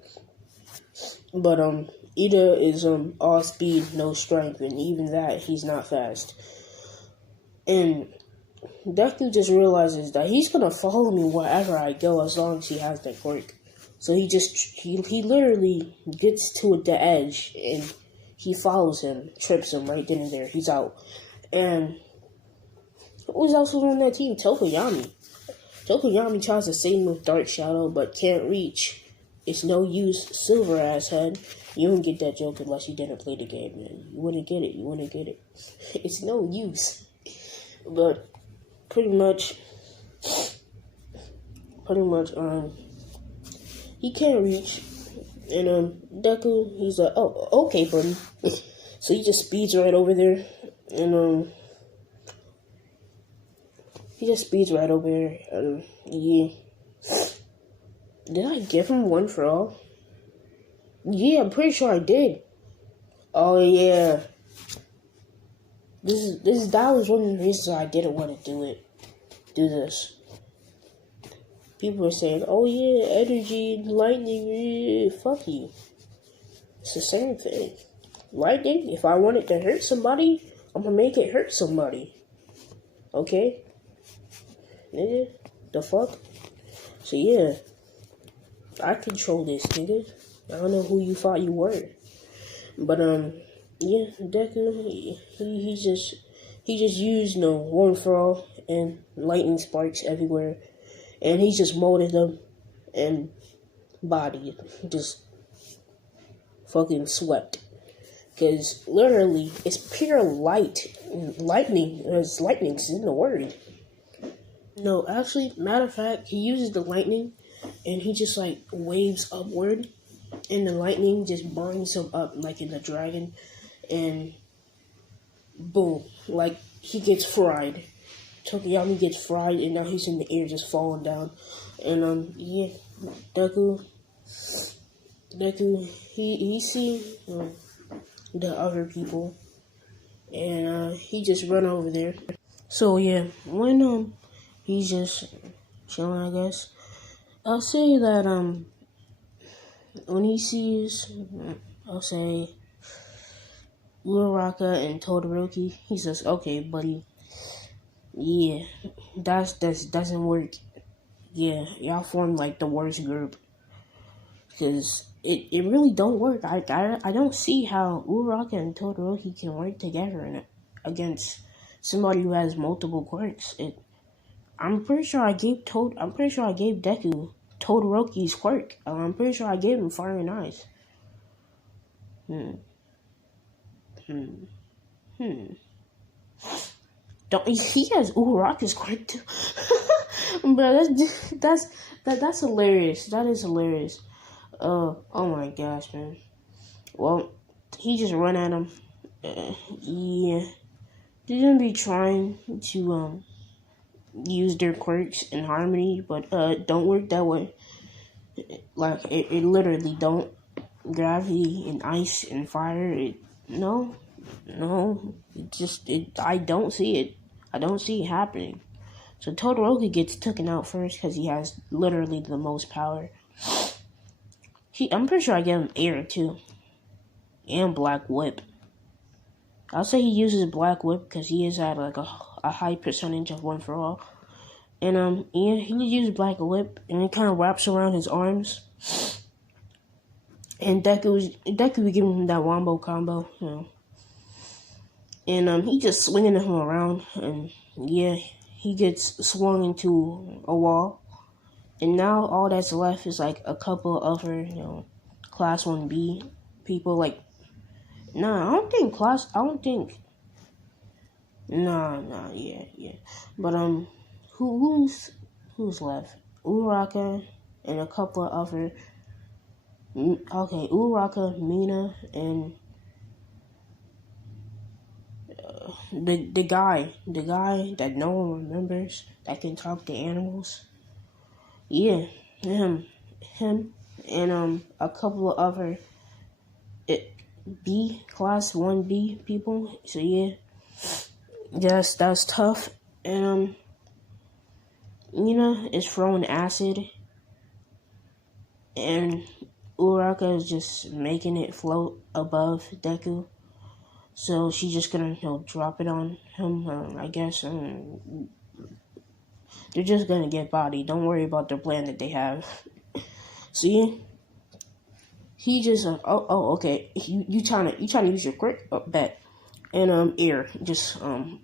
But Ida is all speed, no strength, and even that, he's not fast. And Deku just realizes that he's gonna follow me wherever I go as long as he has that quirk. So he literally gets to the edge and he follows him, trips him right then and there. He's out. And who was also on that team? Tokoyami. Tokoyami tries to save him with Dark Shadow, but can't reach. It's no use, silver ass head. You don't get that joke unless you didn't play the game, man. You wouldn't get it. It's no use. But pretty much, he can't reach. And Deku, he's like, oh, okay, buddy. So he just speeds right over there, and yeah. Did I give him one for all? Yeah, I'm pretty sure I did. Oh yeah. That was one of the reasons I didn't want to do this. People were saying, oh yeah, energy, lightning, fuck you. It's the same thing. Lightning, if I want it to hurt somebody, I'm gonna make it hurt somebody. Okay? Nigga, the fuck? So yeah, I control this, nigga. I don't know who you thought you were. But yeah, Deku, he just used one for all and lightning sparks everywhere, and he just molded them and body just fucking swept. Cause literally, it's pure lightning. There's lightning's in the word. No, actually, matter of fact, he uses the lightning, and he just like waves upward, and the lightning just burns him up like in the dragon, and boom, like he gets fried. Tokoyami gets fried, and now he's in the air just falling down. And yeah, Deku, he see the other people, and he just run over there. So yeah, when he's just chilling, I guess. I'll say that when he sees, I'll say, Uraraka and Todoroki, he says, okay, buddy, Yeah, that's doesn't work. Yeah, y'all formed like the worst group because it really don't work. I don't see how Uraraka and Todoroki can work together against somebody who has multiple quirks. I'm pretty sure I gave Deku Todoroki's quirk. I'm pretty sure I gave him Fire and Ice. Hmm. Hmm. Hmm. Don't he has Uraraka's quirk too? But that's hilarious. That is hilarious. Oh my gosh, man. Well, he just run at him. Yeah, they're gonna be trying to use their quirks in harmony, but don't work that way. Like it literally don't. Gravity and ice and fire. No, no. I don't see it. I don't see it happening. So Todoroki gets taken out first because he has literally the most power. I'm pretty sure I gave him air too, and Black Whip. I'll say he uses Black Whip because he is at like a high percentage of one for all. And yeah, he uses Black Whip and it kind of wraps around his arms. And Deku was giving him that wombo combo, you know. And he just swinging him around, and yeah, he gets swung into a wall. And now all that's left is like a couple other, class 1B people. Like, nah, I don't think, nah, yeah. But who's left? Uraka and a couple of other. Okay, Uraka, Mina, and the guy that no one remembers that can talk to animals. Yeah, him, and a couple of other B class 1B people. So yeah, that's tough. And Mina is throwing acid, and Uraka is just making it float above Deku. So she's just gonna drop it on him. I guess they're just gonna get bodied. Don't worry about their plan that they have. See, he just okay. You trying to use your quick bet and ear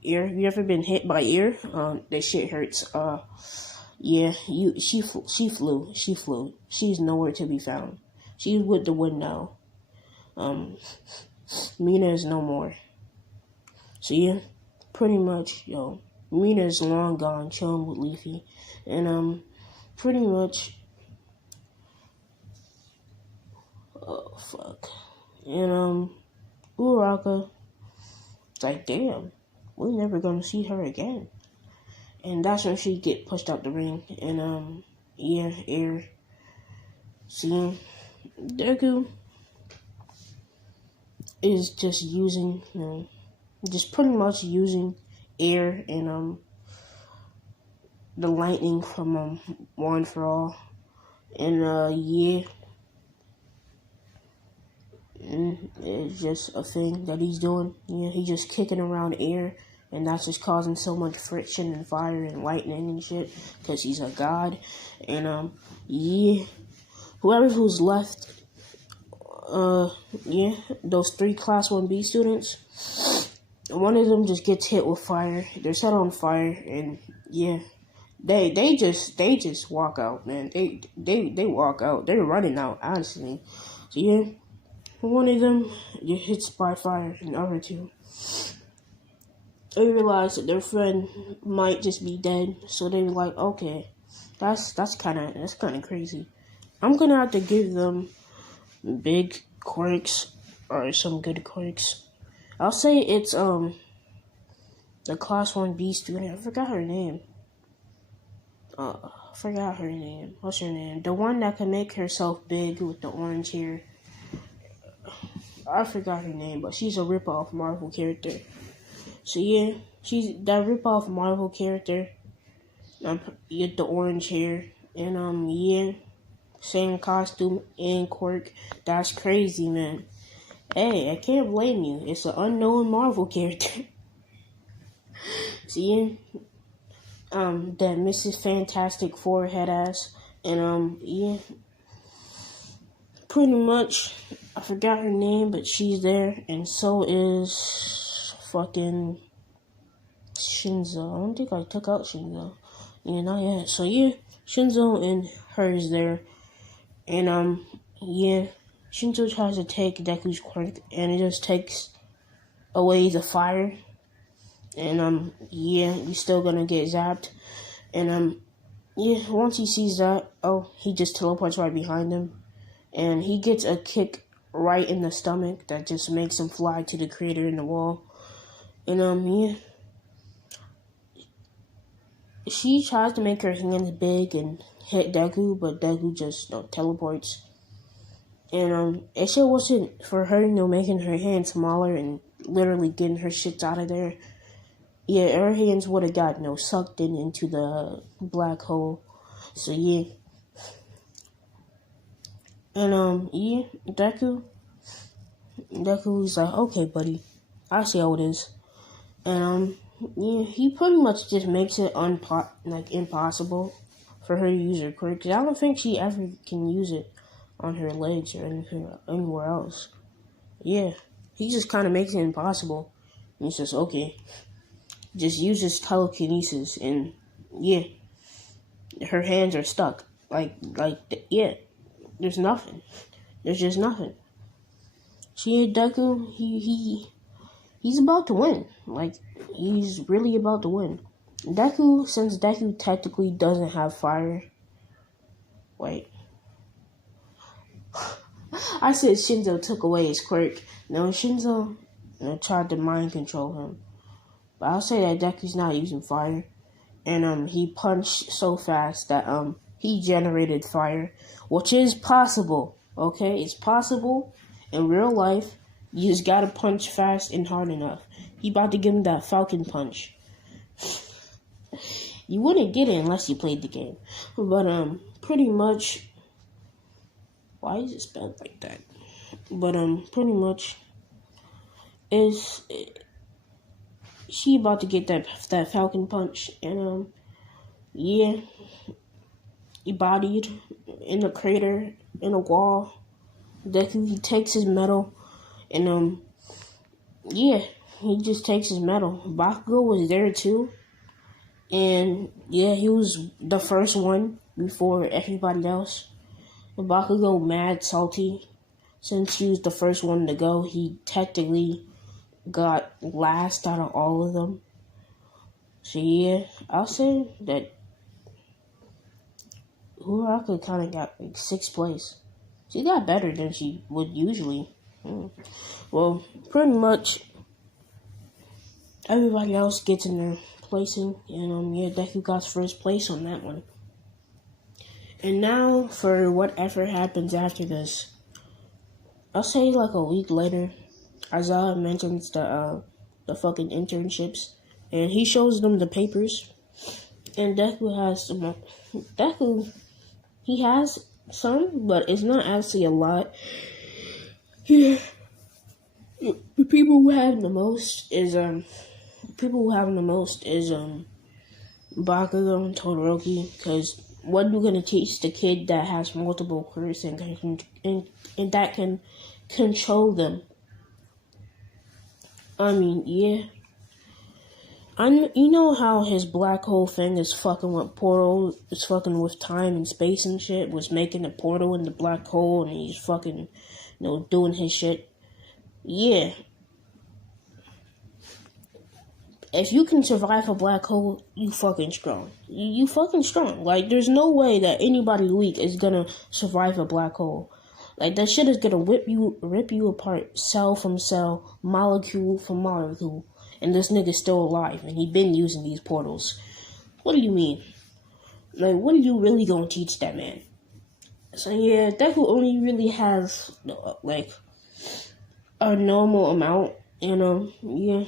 ear. You ever been hit by ear? That shit hurts. Yeah. She flew. She's nowhere to be found. She's with the wind now. Mina is no more. So yeah, pretty much Mina is long gone, chilling with Leafy, and pretty much. Oh fuck. And Uraka, it's like damn, we're never gonna see her again. And that's when she get pushed out the ring. And yeah, air. See, Deku is just using, just pretty much using air and the lightning from One for All. And yeah, it's just a thing that he's doing. Yeah, he's just kicking around air, and that's just causing so much friction and fire and lightning and shit because he's a god. And yeah, who's left, yeah, those 3 class 1B students, one of them just gets hit with fire. They're set on fire, and yeah, they just walk out, man. They walk out. They're running out, honestly. So yeah, one of them just hits by fire, and the other 2, they realize that their friend might just be dead. So they're like, okay, that's kind of crazy. I'm gonna have to give them big quirks or some good quirks. I'll say it's the class 1B student. I forgot her name. What's her name? The one that can make herself big with the orange hair. I forgot her name, but she's a rip-off Marvel character. So yeah, she's that rip-off Marvel character. Get the orange hair, and yeah, same costume and quirk. That's crazy, man. Hey, I can't blame you. It's an unknown Marvel character. So yeah, that Mrs. Fantastic forehead ass. And yeah, pretty much, I forgot her name, but she's there, and so is fucking Shinzo. I don't think I took out Shinzo. Yeah, not yet. So yeah, Shinzo and her is there, and yeah, Shinzo tries to take Deku's quirk, and it just takes away the fire, and yeah, he's still gonna get zapped, and yeah, once he sees that, oh, he just teleports right behind him, and he gets a kick right in the stomach that just makes him fly to the crater in the wall, and yeah. She tries to make her hands big and hit Deku, but Deku just teleports. And it sure wasn't for her, making her hands smaller and literally getting her shits out of there. Yeah, her hands would have got sucked into the black hole. So yeah. And yeah, Deku's like, okay, buddy, I see how it is. And yeah, he pretty much just makes it impossible for her to use her quirk, because I don't think she ever can use it on her legs or anywhere else. Yeah, he just kind of makes it impossible. And he says, okay, just use his telekinesis, and yeah, her hands are stuck. Yeah, there's nothing. There's just nothing. See, Deku, he's about to win. He's really about to win. Since Deku technically doesn't have fire. Wait. I said Shinzo took away his quirk. No, Shinzo tried to mind control him. But I'll say that Deku's not using fire. And he punched so fast that he generated fire. Which is possible. Okay? It's possible in real life. You just gotta punch fast and hard enough. He about to give him that Falcon punch. You wouldn't get it unless you played the game. But pretty much, why is it spelled like that? But pretty much she about to get that Falcon punch, and yeah, he bodied in the crater in a wall. Deku, he takes his medal, and yeah, he just takes his medal. Bakugo was there too. And yeah, he was the first one before everybody else. And Bakugo mad salty. Since he was the first one to go, he technically got last out of all of them. So yeah, I'll say that Uraraka kind of got 6th place. She got better than she would usually. Well, pretty much everybody else gets in their placing, and yeah, Deku got 1st place on that one. And now for whatever happens after this, I'll say a week later, Aizawa mentions the fucking internships, and he shows them the papers, and Deku has some. He has some, but it's not actually a lot. Yeah, the people who have the most is Bakugo and Todoroki, because what are you gonna teach the kid that has multiple quirks and that can control them? I mean, yeah. You know how his black hole thing is fucking with portal, is fucking with time and space and shit, was making a portal in the black hole, and he's fucking, doing his shit. Yeah. If you can survive a black hole, you fucking strong. You fucking strong. There's no way that anybody weak is gonna survive a black hole. That shit is gonna rip you apart, cell from cell, molecule from molecule. And this nigga's still alive, and he been using these portals. What do you mean? What are you really gonna teach that man? So yeah, Deku only really has, a normal amount, yeah.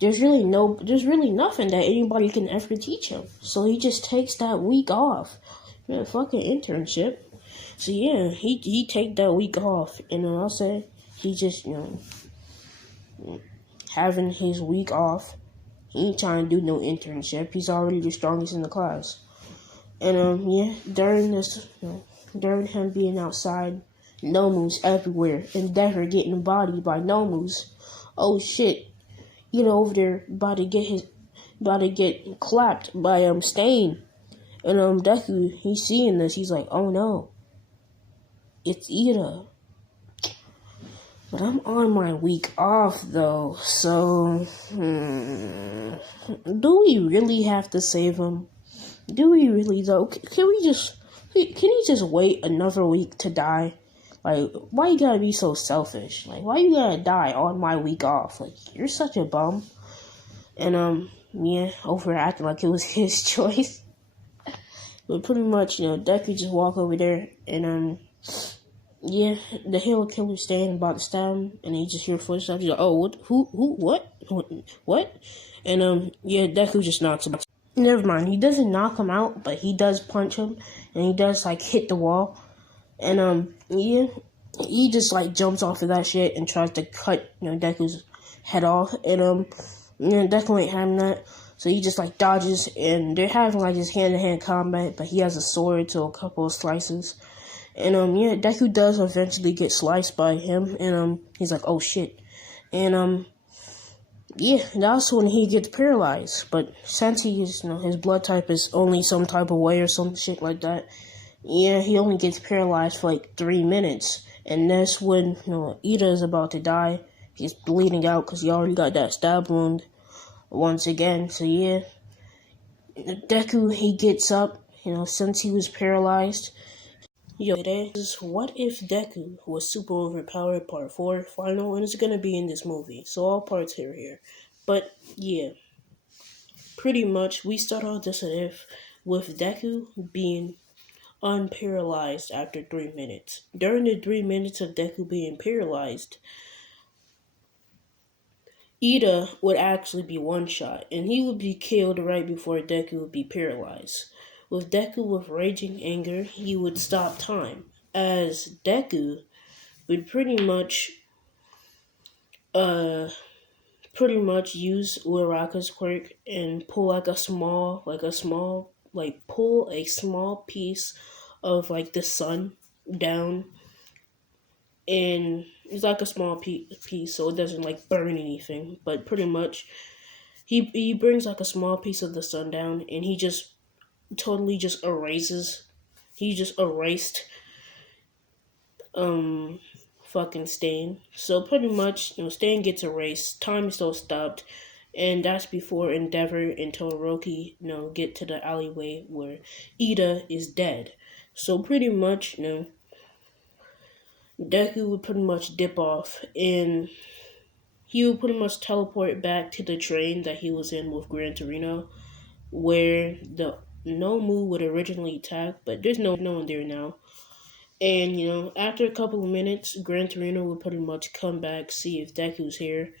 There's really nothing that anybody can ever teach him. So he just takes that week off. Yeah, fucking internship. So yeah, he take that week off, and I'll say he just having his week off, He ain't trying to do no internship. He's already the strongest in the class. And yeah, during this, during him being outside, Nomu's everywhere. Endeavor getting bodied by Nomu's. Oh shit! Over there about to get clapped by Stain. And Deku, he's seeing this. He's like, oh no, it's Ida. But I'm on my week off though, so do we really have to save him? Do we really though? Can he just wait another week to die? Like, why you gotta be so selfish? Like, why you gotta die on my week off? Like, you're such a bum. And yeah, overacting like it was his choice. But pretty much, Deku just walk over there and yeah, the hero killer standing about to stab him, and he just hear footsteps. He's like, "Oh, what? Who? What?" And yeah, Deku just knocks him out. Never mind, he doesn't knock him out, but he does punch him, and he does like hit the wall, and yeah, he just like jumps off of that shit and tries to cut Deku's head off, and Deku ain't having that, so he just like dodges, and they're having like this hand-to-hand combat, but he has a sword to a couple of slices. And yeah, Deku does eventually get sliced by him, and he's like, oh shit. And yeah, that's when he gets paralyzed. But since he is, his blood type is only some type of way or some shit like that, yeah, he only gets paralyzed for like 3 minutes. And that's when, Ida is about to die. He's bleeding out because he already got that stab wound once again. So yeah, Deku, he gets up, since he was paralyzed. Yo, today is What If Deku Was Super Overpowered Part 4 final, and it's gonna be in this movie, so all parts here. But yeah, pretty much we start off this if with Deku being unparalyzed after 3 minutes. During the 3 minutes of Deku being paralyzed, Ida would actually be one shot, and he would be killed right before Deku would be paralyzed. With Deku with raging anger, he would stop time, as Deku would pretty much use Uraraka's quirk and pull pull a small piece of like the sun down, and it's like a small piece so it doesn't like burn anything, but pretty much he brings like a small piece of the sun down, and he just totally just erases he just erased fucking Stain. So pretty much, Stain gets erased, time is still stopped, and that's before Endeavor and Todoroki, get to the alleyway where Ida is dead. So pretty much, Deku would pretty much dip off, and he would pretty much teleport back to the train that he was in with Gran Torino, where the Nomu would originally attack, but there's no one there now. And, after a couple of minutes, Gran Torino would pretty much come back, see if Deku's here.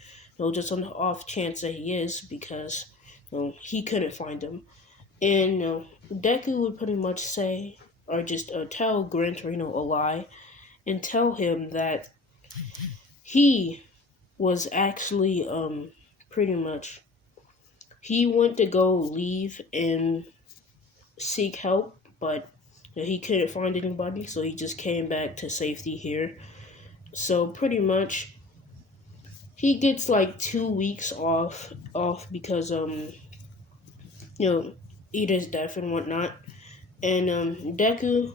Just on the off chance that he is, because, he couldn't find him. And, Deku would pretty much say, or just tell Gran Torino a lie, and tell him that he was actually, pretty much, he went to go leave and seek help, but he couldn't find anybody, so he just came back to safety here. So pretty much, he gets like 2 weeks off because Ida's death and whatnot, and Deku,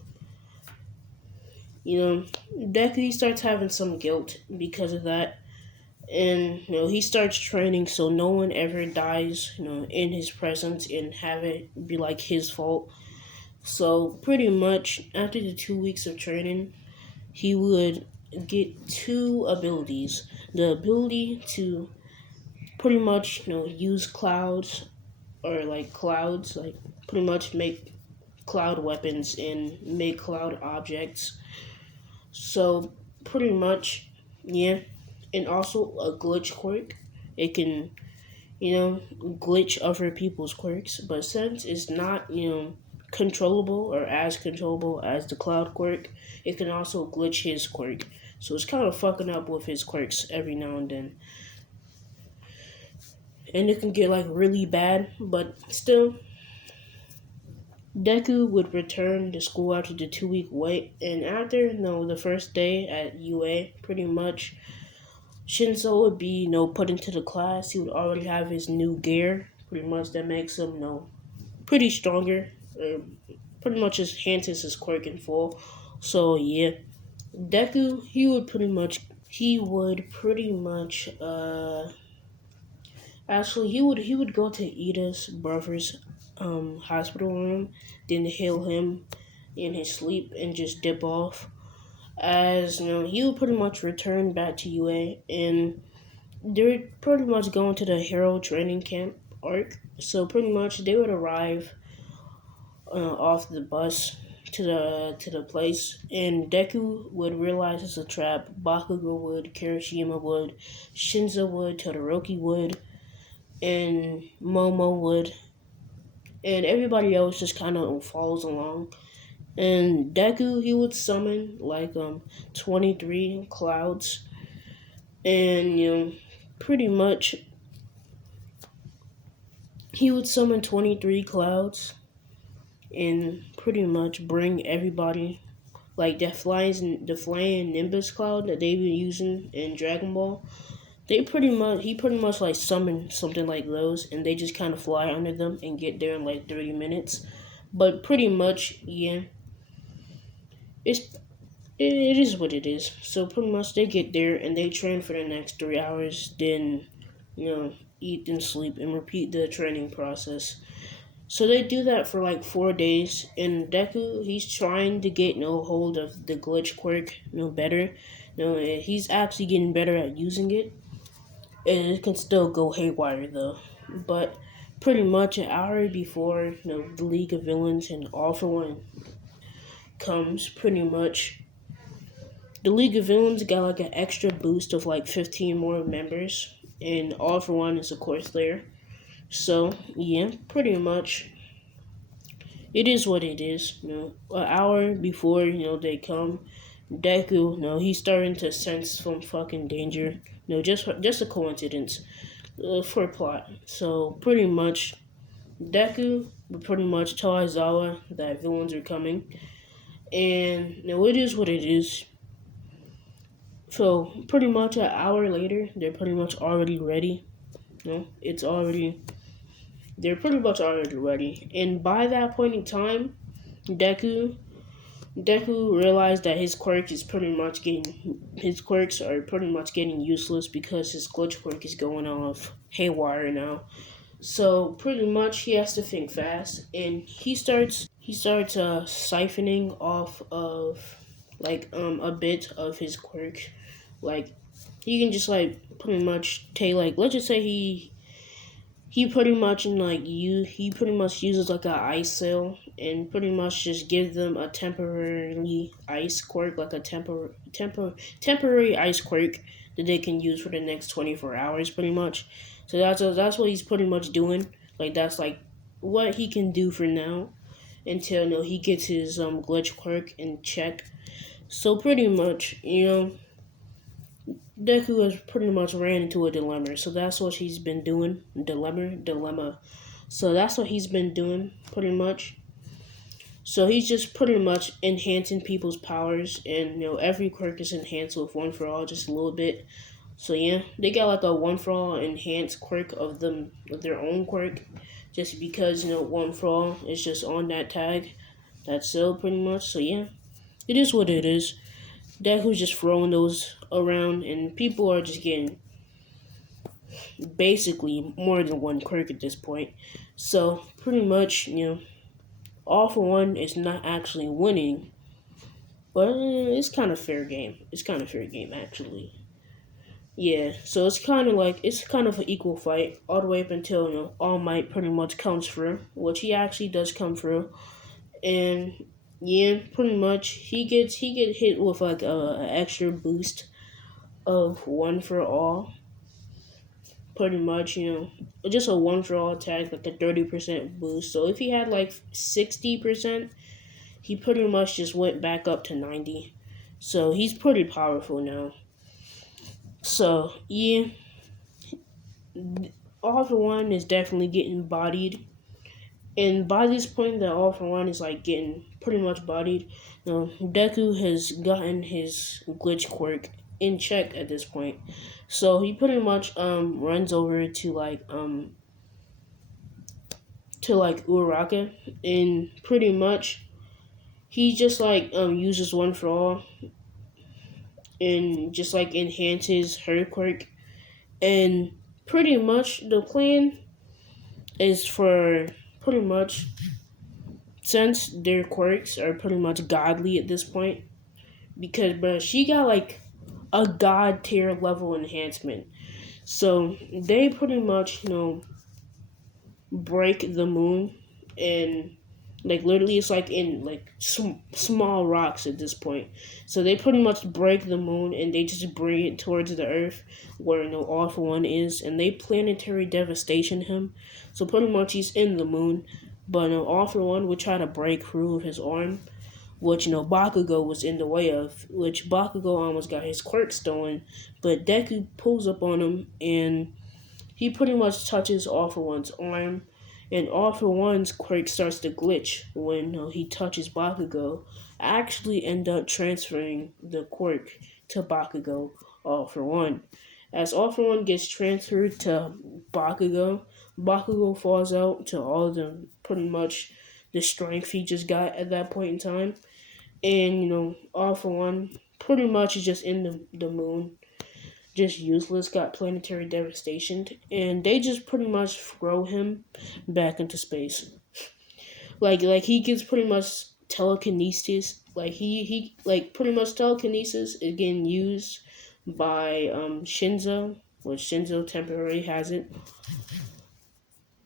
he starts having some guilt because of that, and he starts training so no one ever dies, in his presence and have it be like his fault. So pretty much after the 2 weeks of training, he would get 2 abilities. The ability to pretty much, use clouds, or like clouds, like pretty much make cloud weapons and make cloud objects. So pretty much, yeah. And also a glitch quirk. It can, glitch other people's quirks, but since it's not, controllable or as controllable as the cloud quirk, it can also glitch his quirk. So it's kind of fucking up with his quirks every now and then. and it can get like really bad. But still, Deku would return to school after the 2 week wait, and after the first day at UA, pretty much Shinzo would be put into the class. He would already have his new gear, pretty much that makes him pretty stronger. Pretty much enhances his quirk in full. So yeah, Deku he would pretty much actually he would go to Ida's brother's hospital room, then heal him in his sleep and just dip off. As he would pretty much return back to UA, and they're pretty much going to the hero training camp arc. So pretty much they would arrive off the bus to the place, and Deku would realize it's a trap. Bakugo would, Kirishima would, Shinzo would, Todoroki would, and Momo would, and everybody else just kind of follows along. And Deku he would summon like 23 clouds, and pretty much he would summon 23 clouds and pretty much bring everybody like the flying Nimbus cloud that they've been using in Dragon Ball. He pretty much like summoned something like those, and they just kind of fly under them and get there in like 30 minutes. But pretty much, yeah, it's it is what it is. So pretty much they get there and they train for the next 3 hours, then eat and sleep and repeat the training process. So they do that for like 4 days, and Deku he's trying to get no hold of the glitch quirk better. He's actually getting better at using it, and it can still go haywire though. But pretty much an hour before the League of Villains and All for One comes, pretty much the League of Villains got like an extra boost of like 15 more members, and All for One is of course there. So yeah, pretty much it is what it is. An hour before they come, Deku, he's starting to sense some fucking danger. Just a coincidence for plot. So pretty much, Deku would pretty much tell Aizawa that villains are coming, and it is what it is. So pretty much an hour later, they're pretty much already ready. It's already they're pretty much already ready, and by that point in time, Deku Deku realized that his quirks are pretty much getting useless because his glitch quirk is going off haywire now. So pretty much he has to think fast, and he starts siphoning off of like a bit of his quirk. Like he can just like pretty much take, like, let's just say he pretty much he pretty much uses like a ice sail and pretty much just give them a temporarily ice quirk, like a temporary ice quirk that they can use for the next 24 hours pretty much. So that's what he's pretty much doing. Like that's like what he can do for now until he gets his glitch quirk in check. So pretty much, Deku has pretty much ran into a dilemma. So that's what he's been doing. Dilemma. So that's what he's been doing pretty much. So he's just pretty much enhancing people's powers, and every quirk is enhanced with one for all, just a little bit. So yeah, they got like a one for all enhanced quirk of their own quirk, just because one for all is just on that tag. That's so pretty much. So yeah, it is what it is. Deku's just throwing those around, and people are just getting basically more than one quirk at this point. So pretty much, All for One is not actually winning, but it's kind of fair game. It's kind of fair game actually. Yeah, so it's kind of an equal fight all the way up until All Might pretty much comes through, which he actually does come through, and yeah, pretty much he gets hit with like a extra boost of one for all. Pretty much, just a one for all attack, like a 30% boost. So if he had like 60%, he pretty much just went back up to 90. So he's pretty powerful now. So yeah, All for One is definitely getting bodied. And by this point, that All for One is like getting pretty much bodied. Deku has gotten his glitch quirk in check at this point, so he pretty much runs over to like Uraraka, and pretty much he just like uses One for All and just like enhances her quirk, and pretty much the plan is for pretty much, since their quirks are pretty much godly at this point, because but she got like a god tier level enhancement, so they pretty much break the moon, and like literally it's like in like small rocks at this point, so they pretty much break the moon and they just bring it towards the earth where All for One is, and they planetary devastation him, so pretty much he's in the moon, but All for One would try to break through his arm, which Bakugo was in the way of, which Bakugo almost got his quirk stolen, but Deku pulls up on him and he pretty much touches All for One's arm, and All for One's quirk starts to glitch when he touches Bakugo. I actually end up transferring the quirk to Bakugo, All for One. As All for One gets transferred to Bakugo, Bakugo falls out to all the pretty much the strength he just got at that point in time. And All for One pretty much is just in the moon, just useless, got planetary devastation, and they just pretty much throw him back into space. Like he gets pretty much telekinesis. Like he like pretty much telekinesis is getting used by Shinzo, which Shinzo temporarily has it.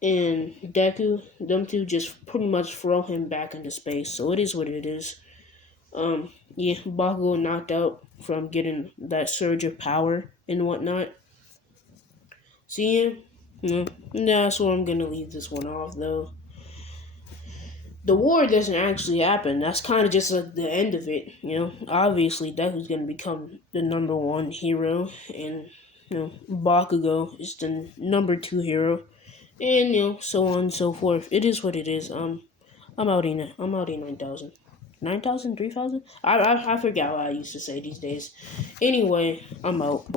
And Deku, them two just pretty much throw him back into space. So it is what it is. Yeah, Bakugo knocked out from getting that surge of power and whatnot. So yeah, that's where I'm gonna leave this one off though. The war doesn't actually happen. That's kind of just the end of it. Obviously Deku's gonna become the number one hero, and Bakugo is the number two hero, and so on and so forth. It is what it is. I'm out in 9,000. 9,000, 3,000? I forgot what I used to say these days. Anyway, I'm out.